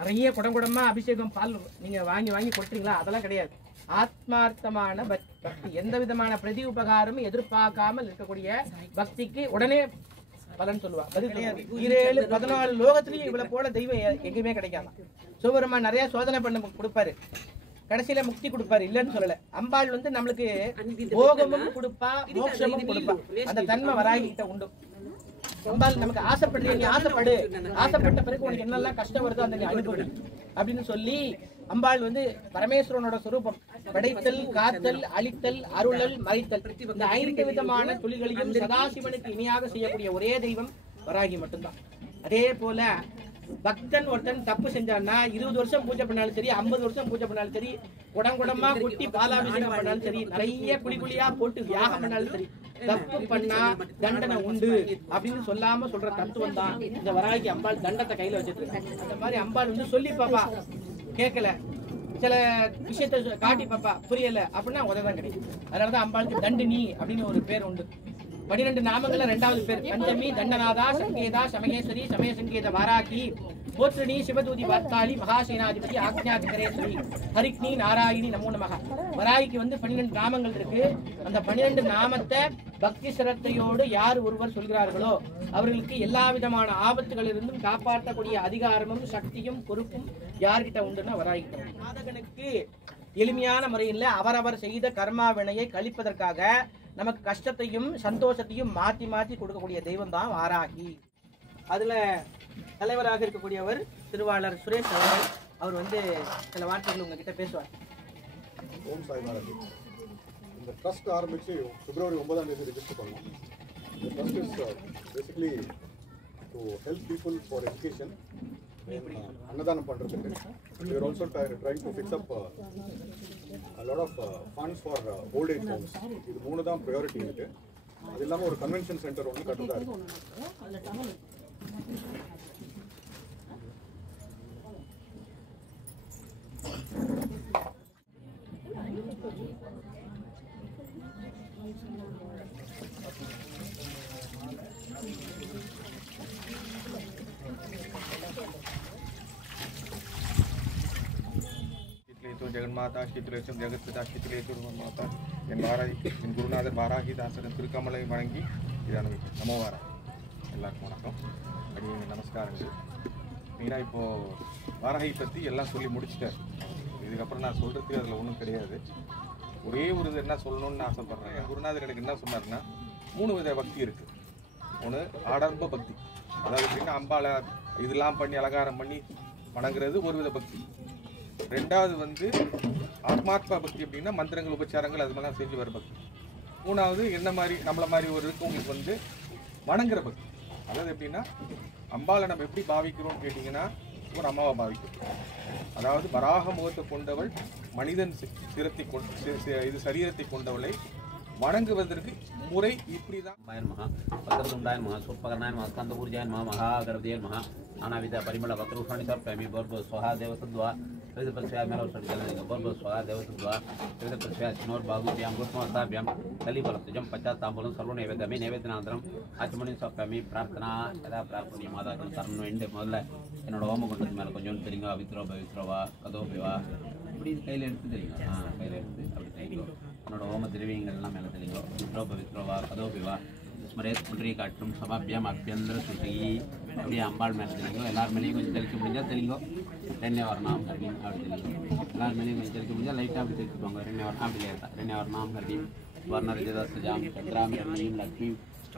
நிறைய குடங்குடமா அபிஷேகம் பால் நீங்க வாங்கி கொட்டுறீங்களா? அதெல்லாம் கிடையாது. ஆத்மார்த்தமான பக்தி, எந்த விதமான பிரதி உபகாரமும் எதிர்பார்க்காமல் இருக்கக்கூடிய பக்திக்கு உடனே பலன் சொல்லுவா. பதில் கிடையாது. 14 லோகத்திலையும் இவ்வளவு போல தெய்வம் எங்கேயுமே கிடைக்காது. சிவபெருமான் நிறைய சோதனை பண்ண கொடுப்பாரு, கடைசியில முக்தி கொடுப்பாரு, இல்லன்னு சொல்லல. அம்பாள் வந்து நம்மளுக்கு போகமும் கொடுப்பா, மோட்சமும் கொடுப்பா. அந்த தன்மை வராகி கிட்ட உண்டு. அம்பாள் நமக்கு ஆசைப்படுறீங்க, நீ ஆசைப்படு, ஆசைப்பட்ட பிறகு உனக்கு என்னெல்லாம் கஷ்டம் வருதோ அந்த நீ அனுபவி அப்படின்னு சொல்லி அம்பாள் வந்து பரமேஸ்வரனோட சுரூபம். படைத்தல், காத்தல், அழித்தல், அருளல், மறைத்தல், இந்த 5 விதமான தொழில்களையும் சதாசிவனுக்கு இணையாக செய்யக்கூடிய ஒரே தெய்வம் வராகி மட்டும்தான். அதே போல பக்தன் ஒருத்தன் தப்பு செஞ்சான்னா 20 வருஷம் பூஜை பண்ணாலும் சரி, 50 வருஷம் பூஜை பண்ணாலும் சரி, குடங்குடமா கொட்டி பாலாபிஷேகம் பண்ணாலும் சரி, நிறைய குழியா போட்டு தியாகம் பண்ணாலும் சரி, தப்பு பண்ணா தண்டனை உண்டு அப்படின்னு சொல்லாம சொல்ற தத்துவம் தான் இந்த வராகி அம்பாள் தண்டத்தை கையில வச்சிட்டு இருக்கு. அந்த மாதிரி அம்பாள் வந்து சொல்லி பாப்பா கேட்கல, சில விஷயத்த காட்டி பாப்பா புரியல அப்படின்னா உதவிதான் கிடைக்கும். அதனாலதான் அம்பாளுக்கு தண்டினி அப்படின்னு ஒரு பேர் உண்டு. 12 நாமங்கள்ல 2வது பேர் பஞ்சமி, தண்டநாதா, சங்கேதா, சமயேஸ்வரி, சமய சங்கேத வாராகி, போத்ரணி, சிவதூதி, வார்த்தாளி, மகாசேனாதிபதி, ஆக்ஞாதிகரேஸ்வரி, ஹரிக்னி, நாராயணி, நமோ நமக. வராகிக்கு வந்து 12 நாமங்கள் இருக்கு. அந்த 12 நாமத்தை பக்தி சிரத்தையோடு யார் ஒருவர் சொல்கிறார்களோ அவர்களுக்கு எல்லா விதமான ஆபத்துகளிலிருந்தும் காப்பாற்றக்கூடிய அதிகாரமும் சக்தியும் பொறுப்பும் யார்கிட்ட உண்டுன்னா வராகிட்ட. சாதகனுக்கு எளிமையான முறையில் அவரவர் செய்த கர்மா வினையை கழிப்பதற்காக நமக்கு கஷ்டத்தையும் சந்தோஷத்தையும் மாற்றி மாற்றி கொடுக்கக்கூடிய தெய்வம் தான் வாராகி. அதுல தலைவராக இருக்கக்கூடியவர் திருவாளர் சுரேஷ் அவர்கள். அவர் வந்து சில வார்த்தைகள் உங்ககிட்ட பேசுவார். ஓம் சாய் பாரதி. இந்த ட்ரஸ்ட் ஆரம்பிச்சு பிப்ரவரி 9ஆம் தேதி ரெஜிஸ்டர் பண்ணோம். இந்த trust is basically to help people for education, அன்னதானம் பண்ணுறதுக்கு. We are also trying to fix up a lot of funds for old age homes. இது 3 தான் ப்ரையாரிட்டி இருக்கு. அது இல்லாமல் ஒரு கன்வென்ஷன் சென்டர் ஒன்று கட்டுறதா இருக்கு. ஜெகன்மாதா ஸ்ரீதுலேசம் ஜெகத்பிதா ஸ்ரீதுலேசம் மாதா என் வாராகி, என் குருநாதர் வாராகி தாசரன் திருக்கமலை வணங்கி இதை அனுபவிக்கும். நமோ வாராகி. எல்லாருக்கும் வணக்கம், அடி நமஸ்காரங்கள். மெயினாக இப்போது வாராகி பற்றி எல்லாம் சொல்லி முடிச்சிட்டார். இதுக்கப்புறம் நான் சொல்கிறதுக்கு அதில் ஒன்றும் கிடையாது. ஒரே ஒரு இது என்ன சொல்லணும்னு ஆசைப்பட்றேன். என் குருநாதர் எனக்கு என்ன சொன்னார்னா 3 வித பக்தி இருக்குது. ஒன்று ஆடம்ப பக்தி, அதாவது எப்படின்னா அம்பாளை இதெல்லாம் பண்ணி அலங்காரம் பண்ணி வணங்குறது ஒரு வித பக்தி. 2வது வந்து ஆத்மாத்மா பக்தி, அப்படின்னா மந்திரங்கள் உபச்சாரங்கள் அது மாதிரிலாம் செஞ்சு வர பக்தி. 3வது என்ன மாதிரி நம்மளை மாதிரி ஒரு இருக்கவங்களுக்கு வந்து வணங்குற பக்தி. அதாவது எப்படின்னா அம்பாளை நம்ம எப்படி பாவிக்கிறோம்னு கேட்டிங்கன்னா ஒரு அம்மாவை பாவிக்கிறோம். அதாவது வராக முகத்தை கொண்டவள், மனிதன் சிரத்தை இது சரீரத்தை கொண்டவளை வணங்குவதற்கு முறை இப்படி தான். வக்ரதுண்டாய மகா, சூர்பகர்ணாய மகா, ஸ்கந்த ஊர்ஜாய மகா, மகாகரதேய மகா, நானாவித பரிமள வக்ரூஷாணி சர்ப்பயாமி, போர்போ ஸ்வஹா தேவசத்வா, விவித பிரத்யா மேல சொல்லிட்டு போர்போ ஸ்வஹா தேவசத்வா, விவித பிரத்யா சினோர் பாகுபியாம் குஷ்மஸ்தாபியாம் தலிபலத்துஜம் பச்சாத்தாம்பலம் சர்வ நைவேதமே நைவேதனாந்திரம் ஆச்சமணி சர்ப்பயாமி. பிரார்த்தனா எதா பிரார்த்தனை மாதாக்கள் தரணும் வேண்டு. முதல்ல என்னோட ஓமகுண்டத்து மேலே கொஞ்சோண்டு தெரியுங்க. அவித்ரோ பவித்ரோவா கதோபிவா இப்படி கையில் எடுத்து தெரியுங்க. கையில் எடுத்து அப்படி தெரியுங்க. என்னோட ஓம திரவியங்கள்லாம் மேலே தெரியுங்க. வித்ரோ பவித்ரோவா கதோபிவா ஸ்மரேத் புன்றி காட்டும் சமாபியம் அபியந்திர சுஷி அப்படியே அம்பாள் மேலே தெரியுங்க. எல்லார் மேலேயும் கொஞ்சம் தெளிக்க முடிஞ்சால் தெரியுங்க. ரெண்யவர்ணாம் ஹரிம் அப்படி தெரியுங்க. எல்லார் மேலேயும் கொஞ்சம் தெளிக்க முடிஞ்சால் லைட்டாக அப்படி தெரிவிச்சுப்பாங்க. ரெண்யவர்ணா அப்படி லேட்டா ரெண்யவர்ணாம் ஹரிம் வர்ணரஜதா சஜாம் சந்திராம் ரண்யம் லக்ஷ்மீ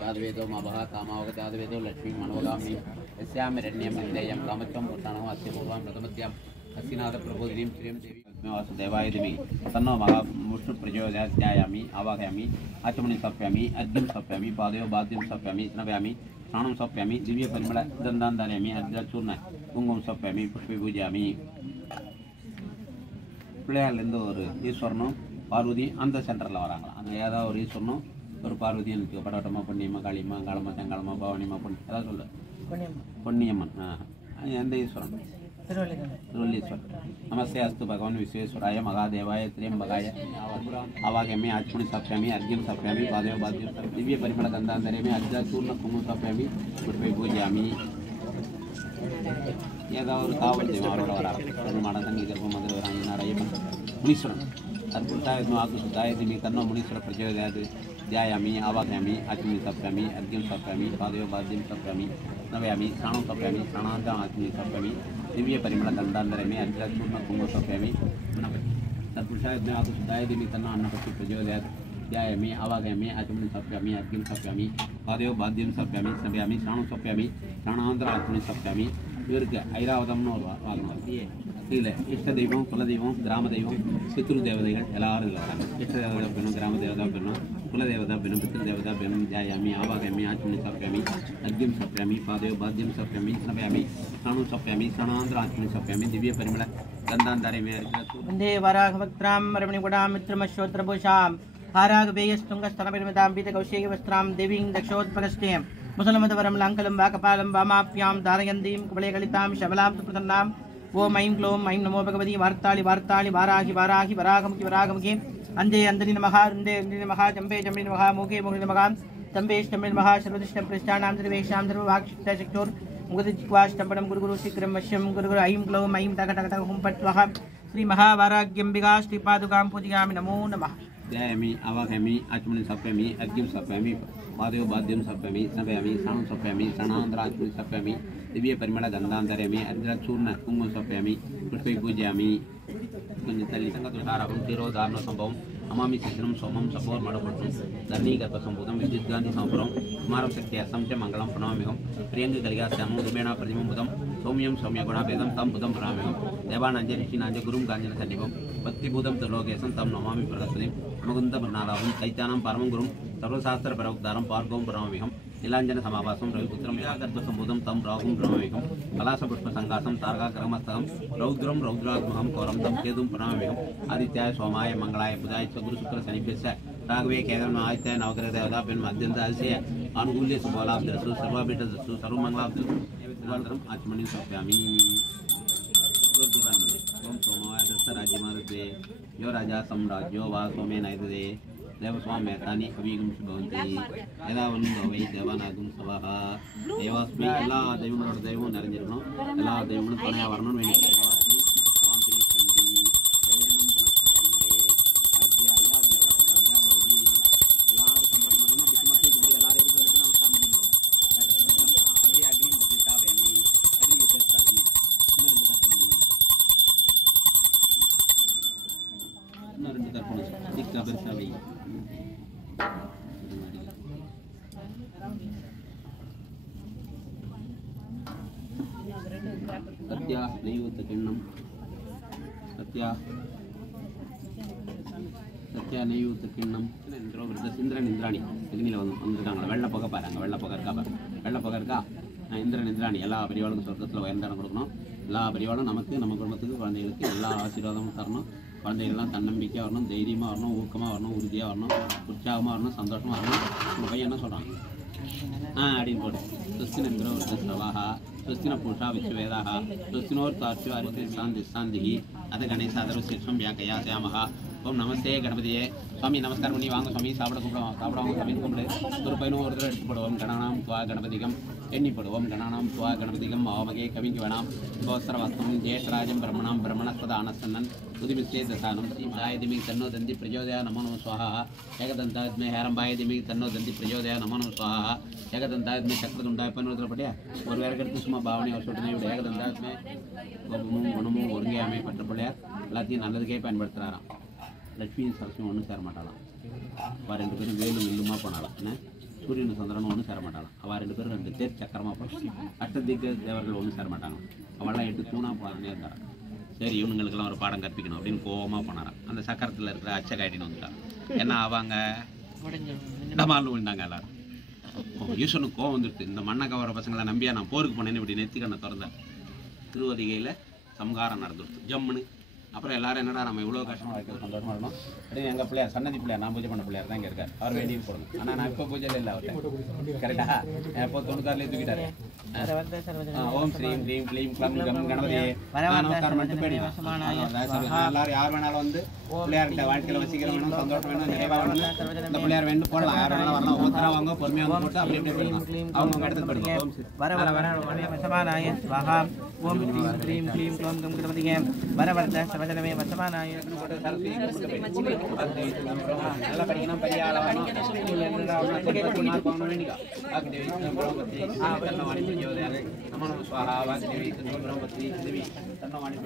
யாதவேதோ மபஹா காமாவக யாதவேதோ லக்ஷ்மீ மனோகாமி यस्याम रण्यम निंदेयम कामत्वम पुराणो अस्य पूर्वं प्रथमत्याम हस्तिनाथ प्रबोधिनीं श्रीं देवी वासुदेवाय दिवि तन्नो महा विष्णु प्रचोदयात् ध्यायामि आवाहयामि आचमनीं स्थापयामि अर्घ्यं स्थापयामि पादयोः बाध्यं स्थापयामि स्नापयामि स्नानं स्थापयामि दिव्य परिमळ गन्धान् धारयामि अर्घ्यचूर्ण कुङ्कुमं स्थापयामि पुष्पे पूजयामि. பிள்ளையார்லேருந்து ஒரு ஈஸ்வரனும் பார்வதி அந்த சென்டரில் வராங்களா. அங்கே ஏதாவது ஒரு ஈஸ்வரனும் ஒரு பார்வதி எனக்கு படவட்டமாக பொன்னியம்மா காளியம்மா காலம்மா செங்காலம்மா பவானியம்மா பொண்ணு ஏதாவது சொல்லு பொன்னியம்மன். எந்த ஈஸ்வரன்? திருவள்ளீஸ்வரன். நமஸ்தே அஸ்து பகவான் விஸ்வேஸ்வராய மகாதேவாய திரியம்பகாய आवाहयामि आचमनी स्थापयामि अर्घ्यं स्थापयामि पादयोः बाध्यं दिव्य परिमळ गन्धान्तरेमि अर्घ्यचूर्ण कुङ्कुमं स्थापयामि पुष्पे पूजयामि. ஏதாவது ஒரு காவல் தெய்வம் அவரோட வராங்க. மடதங்கி கர்ப்பம் மதுரை முனீஸ்வரன் அத்புதாய ஆகுசுதாய திமி தன்னோ முனீஸ்வர பிரச்சோதயாத் ध्यायामि आवाहयामि आचमनी स्थापयामि अर्घ्यं स्थापयामि पादयोः बाध्यं स्थापयामि स्नापयामि स्नानं स्थापयामि स्नानान्तम् आचमनी स्थापयामि दिव्य परिमळ गन्धान्तरेमि अर्घ्यचूर्ण कुङ्कुमं स्थापयामि तत्पुरुषाय आकुसुदाय दिमि तन्नो अन्नपति प्रचोदयात् ध्यायामि आवाहयामि आचमनी स्थापयामि अर्घ्यं स्थापयामि पादयोः बाध्यं स्थापयामि स्नापयामि स्नानं स्थापयामि स्नानान्तरम् आचमनी स्थापयामि. இவருக்கு ஐராவதம்னு ஒரு வாகனம். இதில் இஷ்ட தெய்வம், குலதெய்வம், கிராம தெய்வம், சித்ரு தேவதைகள் எல்லாரும் இதில் வராங்க. இஷ்ட தேவதை பெண்ணும், கிராம தேவதா பெண்ணும், कुलदेवताभ्यं पितृदेवताभ्यं ध्यायामि आवाहयामि आचमनीं स्थापयामि अर्घ्यं स्थापयामि पादयोः बाध्यं स्थापयामि स्नापयामि स्नानं स्थापयामि स्नानानन्तरं स्थापयामि दिव्यपरिमळ गन्धान्तरे वन्दे वराहवक्त्रां रमणीगुणां मित्रमश्योत्रभूषां हारागवेयस्तुङ्गस्तनपरिमितां पीतकौशेयवस्त्रां देवीं दक्षोत्पगस्ते मुसलमदवरं लाङ्कलं वाकपालं वामाप्यां धारयन्तीं कुबलेकलितां शबलां सुप्रसन्नां ओम ऐं क्लों ऐं नमो भगवती वार्ताळि वार्ताळि वाराहि वाराहि वरागमुखि वरागमुखि अन्धे अन्धनि नमः अन्धे अन्धनि नमः जम्बे जम्बे नमः मोघे मोघे नमः तम्बेष्टम्बे नमः सर्वदिष्टप्रष्टानां सर्वेषां सर्ववाक्शिष्टशक्तोर् मुगदिजिह्वाष्टम्बरं गुरुगुरु शीघ्रं वश्यं गुरुगुरु ऐं क्लौं ऐं टक टक टक हुं फट् स्वाहा श्रीमहावाराग्यम्बिका श्रीपादुकां पूजयामि नमो नमः ध्यायामि आवाहयामि आचमनीं स्थापयामि अर्घ्यं स्थापयामि पादयोः बाध्यं स्थापयामि स्नापयामि स्नानं स्थापयामि स्नानानन्तरं आचमनीं स्थापयामि दिव्यपरिमळ गन्धान्तरयामि अर्घ्यचूर्ण कुङ्कुमं स्थापयामि पुष्पैः पूजयामि तुषारापं क्षीरोदारणसम्भवं नमामि शिशिरं सोमं सपोर्मडपट्टं धरणीगर्भसम्भूतं विद्युद्गान्धिसंपुरं कुमारं शक्त्यर्थं च मङ्गलं प्रणमाम्यहं प्रियङ्गकलिकास्यामं रुमेणा प्रतिबिम्बुतं सौम्यं सौम्यगुणाभेदं तं बुधं प्रणमाम्यहं देवानाञ्च ऋषीणाञ्च गुरुं काञ्चनसन्निभं भक्तिभूतं त्रिलोकेशं तं नमामि प्रगतिं मुकुन्दमृणालाभं दैत्यानां परमं गुरुं सर्वशास्त्रपरोक्तारं पार्गवं प्रणमाम्यहं नीलाञ्जनसमाभासं रविपुत्रं यागर्भसम्भूतं तं राहुं प्रणमाम्यहं कलाशपुष्पसङ्गासं तारकाकरमस्तकं रौद्रं रौद्रात्मकं कौरं तं केतुं प्रणमाम्यहं आदित्याय सोमाय मङ्गलाय बुधाय च गुरुशुक्रशनिभ्यश्च राघवे केवलं आदित्याय नवग्रहदेवताभ्यम् अत्यन्तास्य आनुकूल्य सुबलाब्धसु सर्वाभीष्टदस्तु सर्वमङ्गलाब्धम् आचमनीं स्थापयामि ओम सोमाय दत्तराज्यमादते यो राजा सम्राज्यो वा सोमेन एतदे देवस्वाम्यतानि अवीगुं भवन्ति यदा वन्दो वै देवानागुं सवः देवास्मि எல்லா தெய்வங்களோட தெய்வம் நிறைஞ்சிருக்கணும் எல்லா தெய்வங்களும் துணையா வரணும்னு வேண்டி தேவாஸ்மி பவான் பிரிசந்தி சைரணம் புனஸ்தவந்தே ராஜ்யாயா தேவராஜா பௌதி எல்லாரும் சந்தோஷமா பிஸ்மத்தை இப்படி எல்லாரும் இருக்கிறதுக்கு நமஸ்காரம் பண்ணிக்கணும் அப்படியே அக்னி பிரதிஷ்டா வேணி அக்னி பிரதிஷ்டா அக்னி இன்னும் ரெண்டு தர்ப்பணம் திக்கா பெருசா வை सत्या नैवत किण्णं सत्या सत्या नैवत किण्णं इन्द्रो वृद्धसिन्द्रन इन्द्राणि अग्निயில் வந்துட்டாங்க வெள்ளை புகை பாருங்க வெள்ளை புகை இருக்கா பாருங்க வெள்ளை புகை இருக்கா இந்திரன் இந்திராணி எல்லா பெரியவாளுக்கும் சொர்க்கத்தில் உயர்ந்த இடம் கொடுக்கணும் எல்லா பெரியவாளும் நமக்கு நம்ம குடும்பத்துக்கு குழந்தைகளுக்கு எல்லா ஆசீர்வாதமும் தரணும் குழந்தைகள்லாம் தன்னம்பிக்கையாக வரணும் தைரியமாக வரணும் ஊக்கமாக வரணும் உறுதியாக வரணும் உற்சாகமாக வரணும் சந்தோஷமாக வரணும் உங்கள் பையன் என்ன சொல்கிறாங்க அப்படின்னு போட்டு स्वस्तिनेन्द्रो वृद्धश्रवाः स्वस्तिन पूषा विश्ववेदाः स्वस्तिनोर्तार्क्ष्यो अरितिर्शान्तिः अथ गणेशादरशीर्षं व्याख्यायामः ओम नमस्ते गणपतिये स्वामी नमस्कार பண்ணி வாங்க स्वामी சாப்பிட கூப்பிடுவோம் சாமின்னு கூப்பிடு ஒரு பையனும் ஒருத்தர் எடுத்து போடுவோம் கணானாம் துவா கணபதிகம் எண்ணி போடுவோம் கணானாம் துவா கணபதிகம் மாவகே கவிக்கு வேணாம் கோஸ்தரவஸ்தம் ஜேஷ்ராஜம் பிரம்மணாம் பிரம்மணஸ்பத ஆனஸ்தன்னன் उदिमिश्रे दशानं श्रीमाय दिमि तन्नो दन्ति प्रचोदया नमो नमः स्वाहा एकदन्ताद्मे हेरम्बाय दिमि तन्नो दन्ति प्रचोदया नमो नमः स्वाहा एकदन्ताद्मे चक्रतुण्डाय पन्नोदर पटिया ஒரு வேற கருத்து சும்மா பாவனை சொல்லிட்டேன் இப்படி ஏகதந்தாத்மே கோபமும் குணமும் ஒருங்கையாமை பற்ற பிள்ளையார் எல்லாத்தையும் நல்லதுக்கே பயன்படுத்துகிறாராம் லட்சுமியும் சரஸ்வதியும் ஒன்றும் சேர மாட்டாளாம் அவள் ரெண்டு பேரும் வேலும் இல்லுமா போனாலாம் என்ன சூரியன் சந்திரனும் ஒன்றும் சேர மாட்டாளாம் அவள் ரெண்டு பேரும் ரெண்டு தேர் சக்கரமாக போய் அஷ்டதிக்கு தேவர்கள் ஒன்றும் சேர மாட்டாங்க அவள்லாம் 8 தூணாக போனே இருந்தாராம் சரி இவனுங்களுக்கெல்லாம் ஒரு பாடம் கற்பிக்கணும் அப்படின்னு கோவமாக போனாராம் அந்த சக்கரத்தில் இருக்கிற அச்ச காட்டின்னு வந்துட்டான் என்ன ஆவாங்க இடமாலும் விழுந்தாங்க எல்லாரும் ஈஸ்வரனுக்கு கோவம் வந்துடுது இந்த மண்ணை கவர பசங்களை நம்பியா நான் போருக்கு போனேன்னு இப்படி நெத்திக்கண்ணை திறந்தேன் திருவதிகையில் சம்ஹாரம் நடந்துடுது ஜம்முன்னு அப்புறம் எல்லாரும் என்னடா நம்ம இவ்வளோ கஷ்டமாக இருக்கிறது சந்தோஷமாக இருக்கணும் அப்படின்னு எங்கள் பிள்ளையார் சன்னதி பிள்ளையார் நான் பூஜை பண்ண பிள்ளையார் தான் இங்கே இருக்கார் அவர் வேண்டிய போடணும் ஆனால் நான் இப்போ பூஜையில் இல்லை அவர்கிட்ட கரெக்டா இப்போ 96 தூக்கிட்டாரு ஓம் ஸ்ரீம் க்ரீம் க்ளீம் க்ளம் கம் கணபதியே நமஸ்காரம் பண்ணிட்டு போயிடுவோம் எல்லாரும் யார் வேணாலும் வந்து பிள்ளையார்கிட்ட வாழ்க்கையில் வசிக்கிற வேணும் சந்தோஷம் வேணும் நிறைவாக வேணும் இந்த பிள்ளையார் வேணும் போடலாம் யார் வேணாலும் வரலாம் ஒவ்வொருத்தராக வாங்க பொறுமையாக வந்து போட்டு அப்படி எப்படி அவங்க இடத்துக்கு போயிடுவோம் வர வர வசமானாய ஸ்வாஹா ஓம் ஸ்ரீம் க்ரீம் க்ளீம் க்ளம் கம் கணபதியே வர வரத சவஜனமே வசமானாய நல்லா படிக்கணும் பெரிய ஆளாகணும் நமோ ஸ்வாஹா வாசுதேவி பிரம்மபத்ரி தேவி தன்னவாணி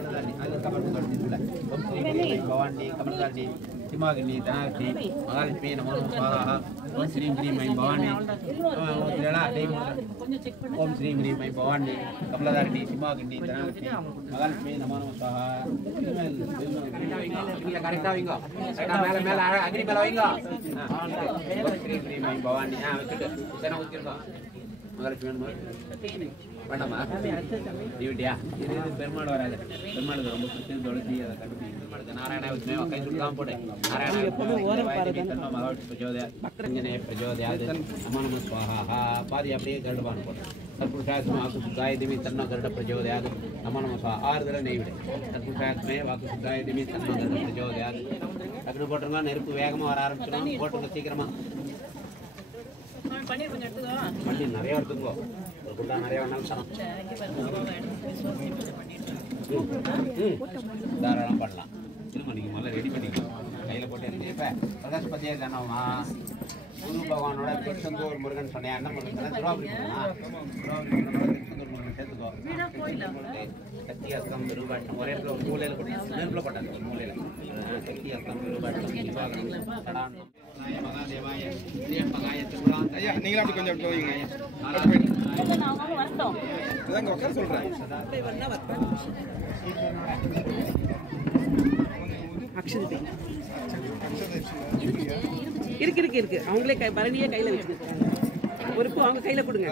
பவாண்டி கமல்தாண்டி சிம்மாகினி தனாலட்சுமி மகாலட்சுமி நமோ ஸ்வாஹா ஓம் ஸ்ரீம் ஹ்ரீம் ஐம் பவானி ஓம் ஸ்ரீம் ஹ்ரீம் ஐம் பவானி கமலதாரிணி சிம்மாகினி தனாலட்சுமி மகாலட்சுமி நமோ ஸ்வாஹா கரெக்டா வைங்க மேல மேல அக்னி மேல வைங்க ஓம் ஸ்ரீம் ஹ்ரீம் ஐம் பவானி வச்சுட்டு உத்தன ஊத்திருக்கோம் மகாலட்சுமி வேண்டாமா டிவிட்டியா இது பெருமாள் வராது பெருமாளுக்கு ரொம்ப பிடிச்சது துளசி அதை கட்டி பெருமாளுக்கு நாராயண கை சுடுக்காம போட்டு நாராயண மகாவிஷ்ணு பிரச்சோதய பிரச்சோதயாது நமோ நம ஸ்வாஹா பாதி அப்படியே கருடபான போட்டு சத்புருஷாத்மே வாக்கு சுத்தாய திமி தன்னோ கருட பிரச்சோதயாது நமோ நம ஸ்வாஹா 6 தடவை நெய் விடு சத்புருஷாத்மே வாக்கு சுத்தாய திமி தன்னோ கருட பிரச்சோதயாது டக்குனு போட்டுருங்க நெருப்பு வேகமாக வர ஆரம்பிச்சிடும் போட்டுருங்க சீக்கிரமா பன்னீர் நிறைய எடுத்துக்கோ ஒரு குண்டா நிறைய வேணாலும் தரம் தாராளம் பண்ணலாம் திரும்ப நீங்கள் முதல்ல ரெடி பண்ணிக்கலாம் கையில் போட்டு இருக்கு இப்போ பிரகாஷ்பதியாக தானவா குரு பகவானோட திருச்செந்தூர் முருகன் சொன்னேன் என்ன முருகன் திருவாபுரி திருச்செந்தூர் முருகன் சேர்த்துக்கோ சக்தி அஸ்தம் விருபாட்டம் ஒரே இடத்துல ஒரு மூலையில் போட்டு நெருப்பில் போட்டாங்க ஒரு மூலையில் சக்தி அஸ்தம் விருபாட்டம் சடானம் மகாதேவாய மகாய திருவிழான் ஐயா நீங்களும் அப்படி கொஞ்சம் போவீங்க அதாங்க உட்கார சொல்றேன் அக்ஷதை இருக்கு அவங்களே பரணியே கையில வச்சுருக்காங்க ஒரு பூ அவங்க கையில கொடுங்க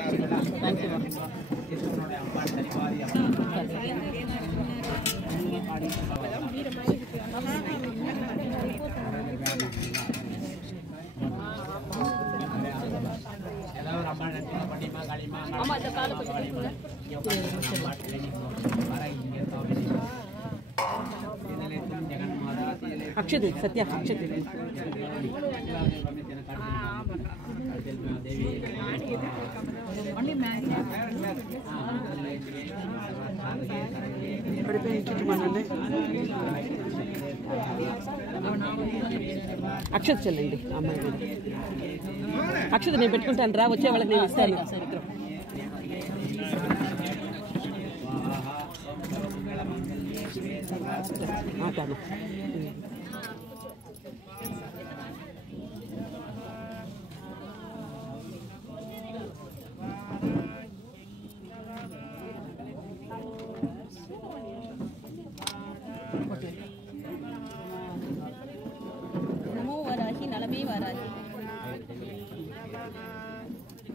அக்ஷதை சத்யா அக்ஷதை అక్షత చెల్లండి అమ్మాయి అక్షత నేను పెట్టుకుంటాను రా వచ్చే వాళ్ళకి నేను ఇస్తాను नमो वराहि नलमे वराहि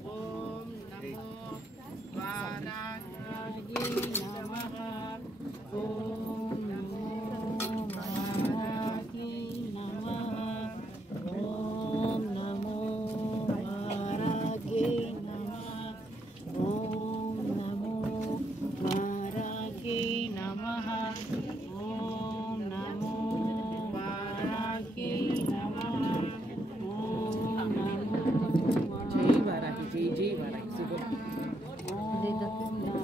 ओम नमो वाराहि नमः ओम नमो वाराहि नमः ओम नमो वाराहि नमः ओम नमो वाराहि नमः ओम नमो वाराहि नमः ओम नमो జై వారాహి జై వారాహి శుభం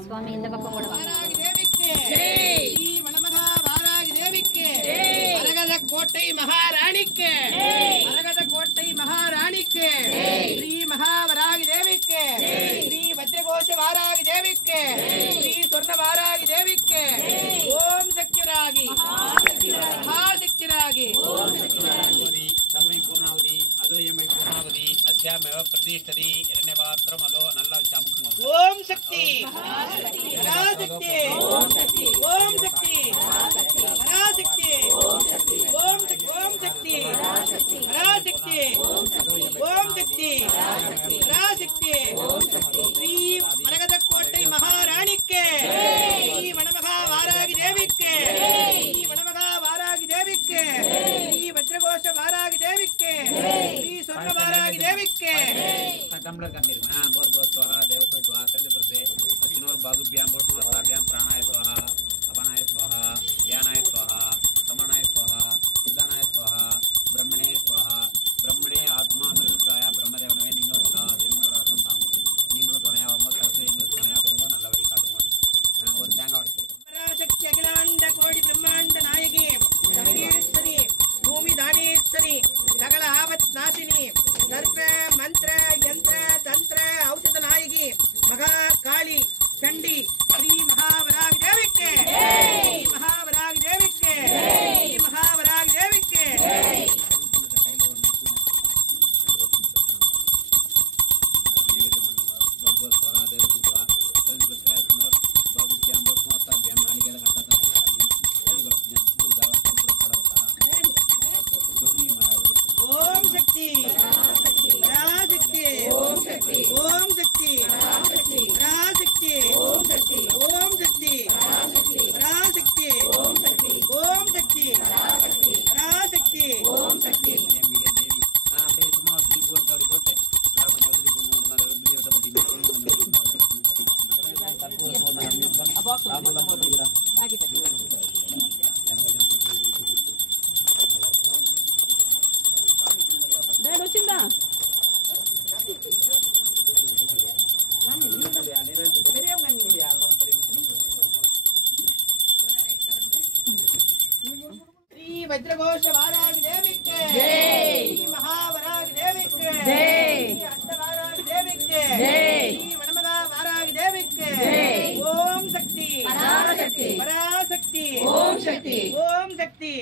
स्वामी இந்த பக்கம் கூட வாராகி தேவிக்கு ஜெய் ஸ்ரீ மணமகா வாராகி தேவிக்கு ஜெய் அரகத கோட்டை மகாராணிக்கு ஜெய் அரகத கோட்டை மகாராணிக்கு ஜெய் ஸ்ரீ மகாவராகி தேவிக்கு ஜெய் ஸ்ரீ வஜ்ரகோஷ வாராகி தேவிக்கு ஜெய் ஸ்ரீ சொர்ண வாராகி தேவிக்கு ஜெய் ஓம் சக்திராகி மகாசக்திராகி ஓம் சக்திராகி சமய பூர்ணாவதி அதோயமை பூர்ணாவதி அஸ்யாமேவ பிரதிஷ்டதி இரண்யபாத்திரம் அதோ நல்லா வச்சு அமுக்குமா ஓம் சக்தி பராசக்தி ஓம் சக்தி ஓம் சக்தி பராசக்தி ஓம் சக்தி ஓம் சக்தி ஓம் சக்தி பராசக்தி ஓம் சக்தி பராசக்தி ஸ்ரீ மரகத கோட்டை மகாராணிக்கு ஸ்ரீ மணமகா வாராகி தேவிக்கு ஸ்ரீ மணமகா வாராகி தேவிக்கு ஸ்ரீ வஜ்ரகோஷ வாராகி தேவிக்கு ஸ்ரீ சொர்ண வாராகி தேவிக்கு டம்ளர் கண்டிருக்கேன் बहुत बहुत स्वाहा देवस्व स्वाहा सरित से असिनोर बागुभ्याम बोधमस्ताभ्याम प्राणाय स्वाहा अपनाय स्वाहा ध्यानाय स्वाहा समनाय स्वाहा उदानाय स्वाहा ब्रह्मणे स्वाहा ब्रह्मणे आत्मा अमृताय ब्रह्मदेवनवे நீங்கள் தேவனோட அர்த்தம் தாங்க நீங்களும் துணையாவங்க கருத்து எங்களுக்கு துணையா கொடுங்க நல்ல வழி காட்டுங்க ஒரு தேங்காய் உடைச்சு பராசக்தி அகிலாண்ட கோடி பிரம்மாண்ட நாயகி சர்வேஸ்வரி பூமி தானேஸ்வரி சகல ஆபத் நாசினி சர்வ மந்திர யந்திர தந்திர ஔஷத நாயகி மகா காளி சண்டி ஸ்ரீ மகாவராகி தேவிக்கு ஸ்ரீ மகாவராகி தேவிக்கு ஸ்ரீ மகாவராகி தேவிக்கு वज्रघोष वाराग देवी के जय, महावराग देवी के जय, अष्टवाराग देवी के जय, वनमदा वाराग देवी के जय। ओम शक्ति पराशक्ति पराशक्ति ओम शक्ति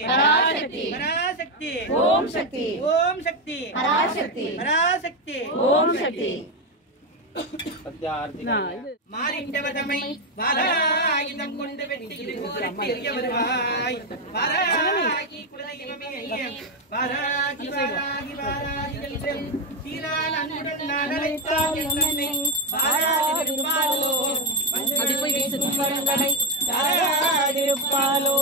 पराशक्ति पराशक्ति ओम शक्ति पराशक्ति पराशक्ति ओम शक्ति। மாறிண்டவதமை வாராயுதம் கொண்டு வெட்டி எரிய வருவாய் வாராகி குலதெய்வமே வாராகி வாராகி வாராகி என்று சீரான் அன்புடன் நான் அழைத்தால் என்னை வாராதிருப்பாலோ வந்து போய் வீசும் வரங்களை தாராதிருப்பாலோ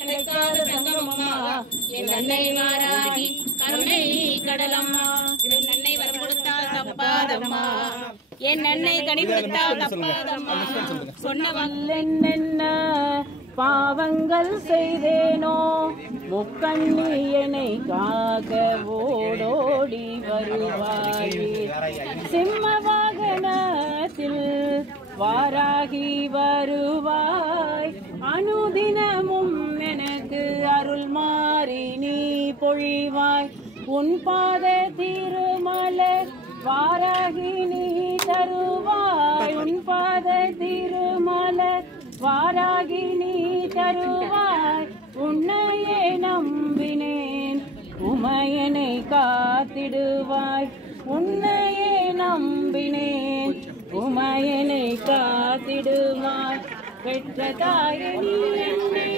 கிடைக்காத தங்கமம்மா என் அன்னை வாராகி கருணை கடலம்மா என் அன்னை வரம் கொடுத்தால் தப்பாதம்மா என் அன்னை கனி கொடுத்தால் தப்பாதம்மா சொன்னவங்க என்னென்ன பாவங்கள் செய்தேனோ முக்கண்ணி என்னை காக்க ஓடோடி வருவாய் சிம்ம வாகனத்தில் வாராகி வருவாய் அனுதினமும் எனக்கு அருள் மாறி நீ பொழிவாய் உன் பாத திருமலர் வாராகி நீ தருவாய் உன் பாத திருமலர் வாராகி நீ தருவாய் உன்னையே நம்பினேன் உமையனை காத்திடுவாய் உன்னையே நம்பினேன் உமையனை காத்திடுவாய் பெற்ற தாயே நீ என்னை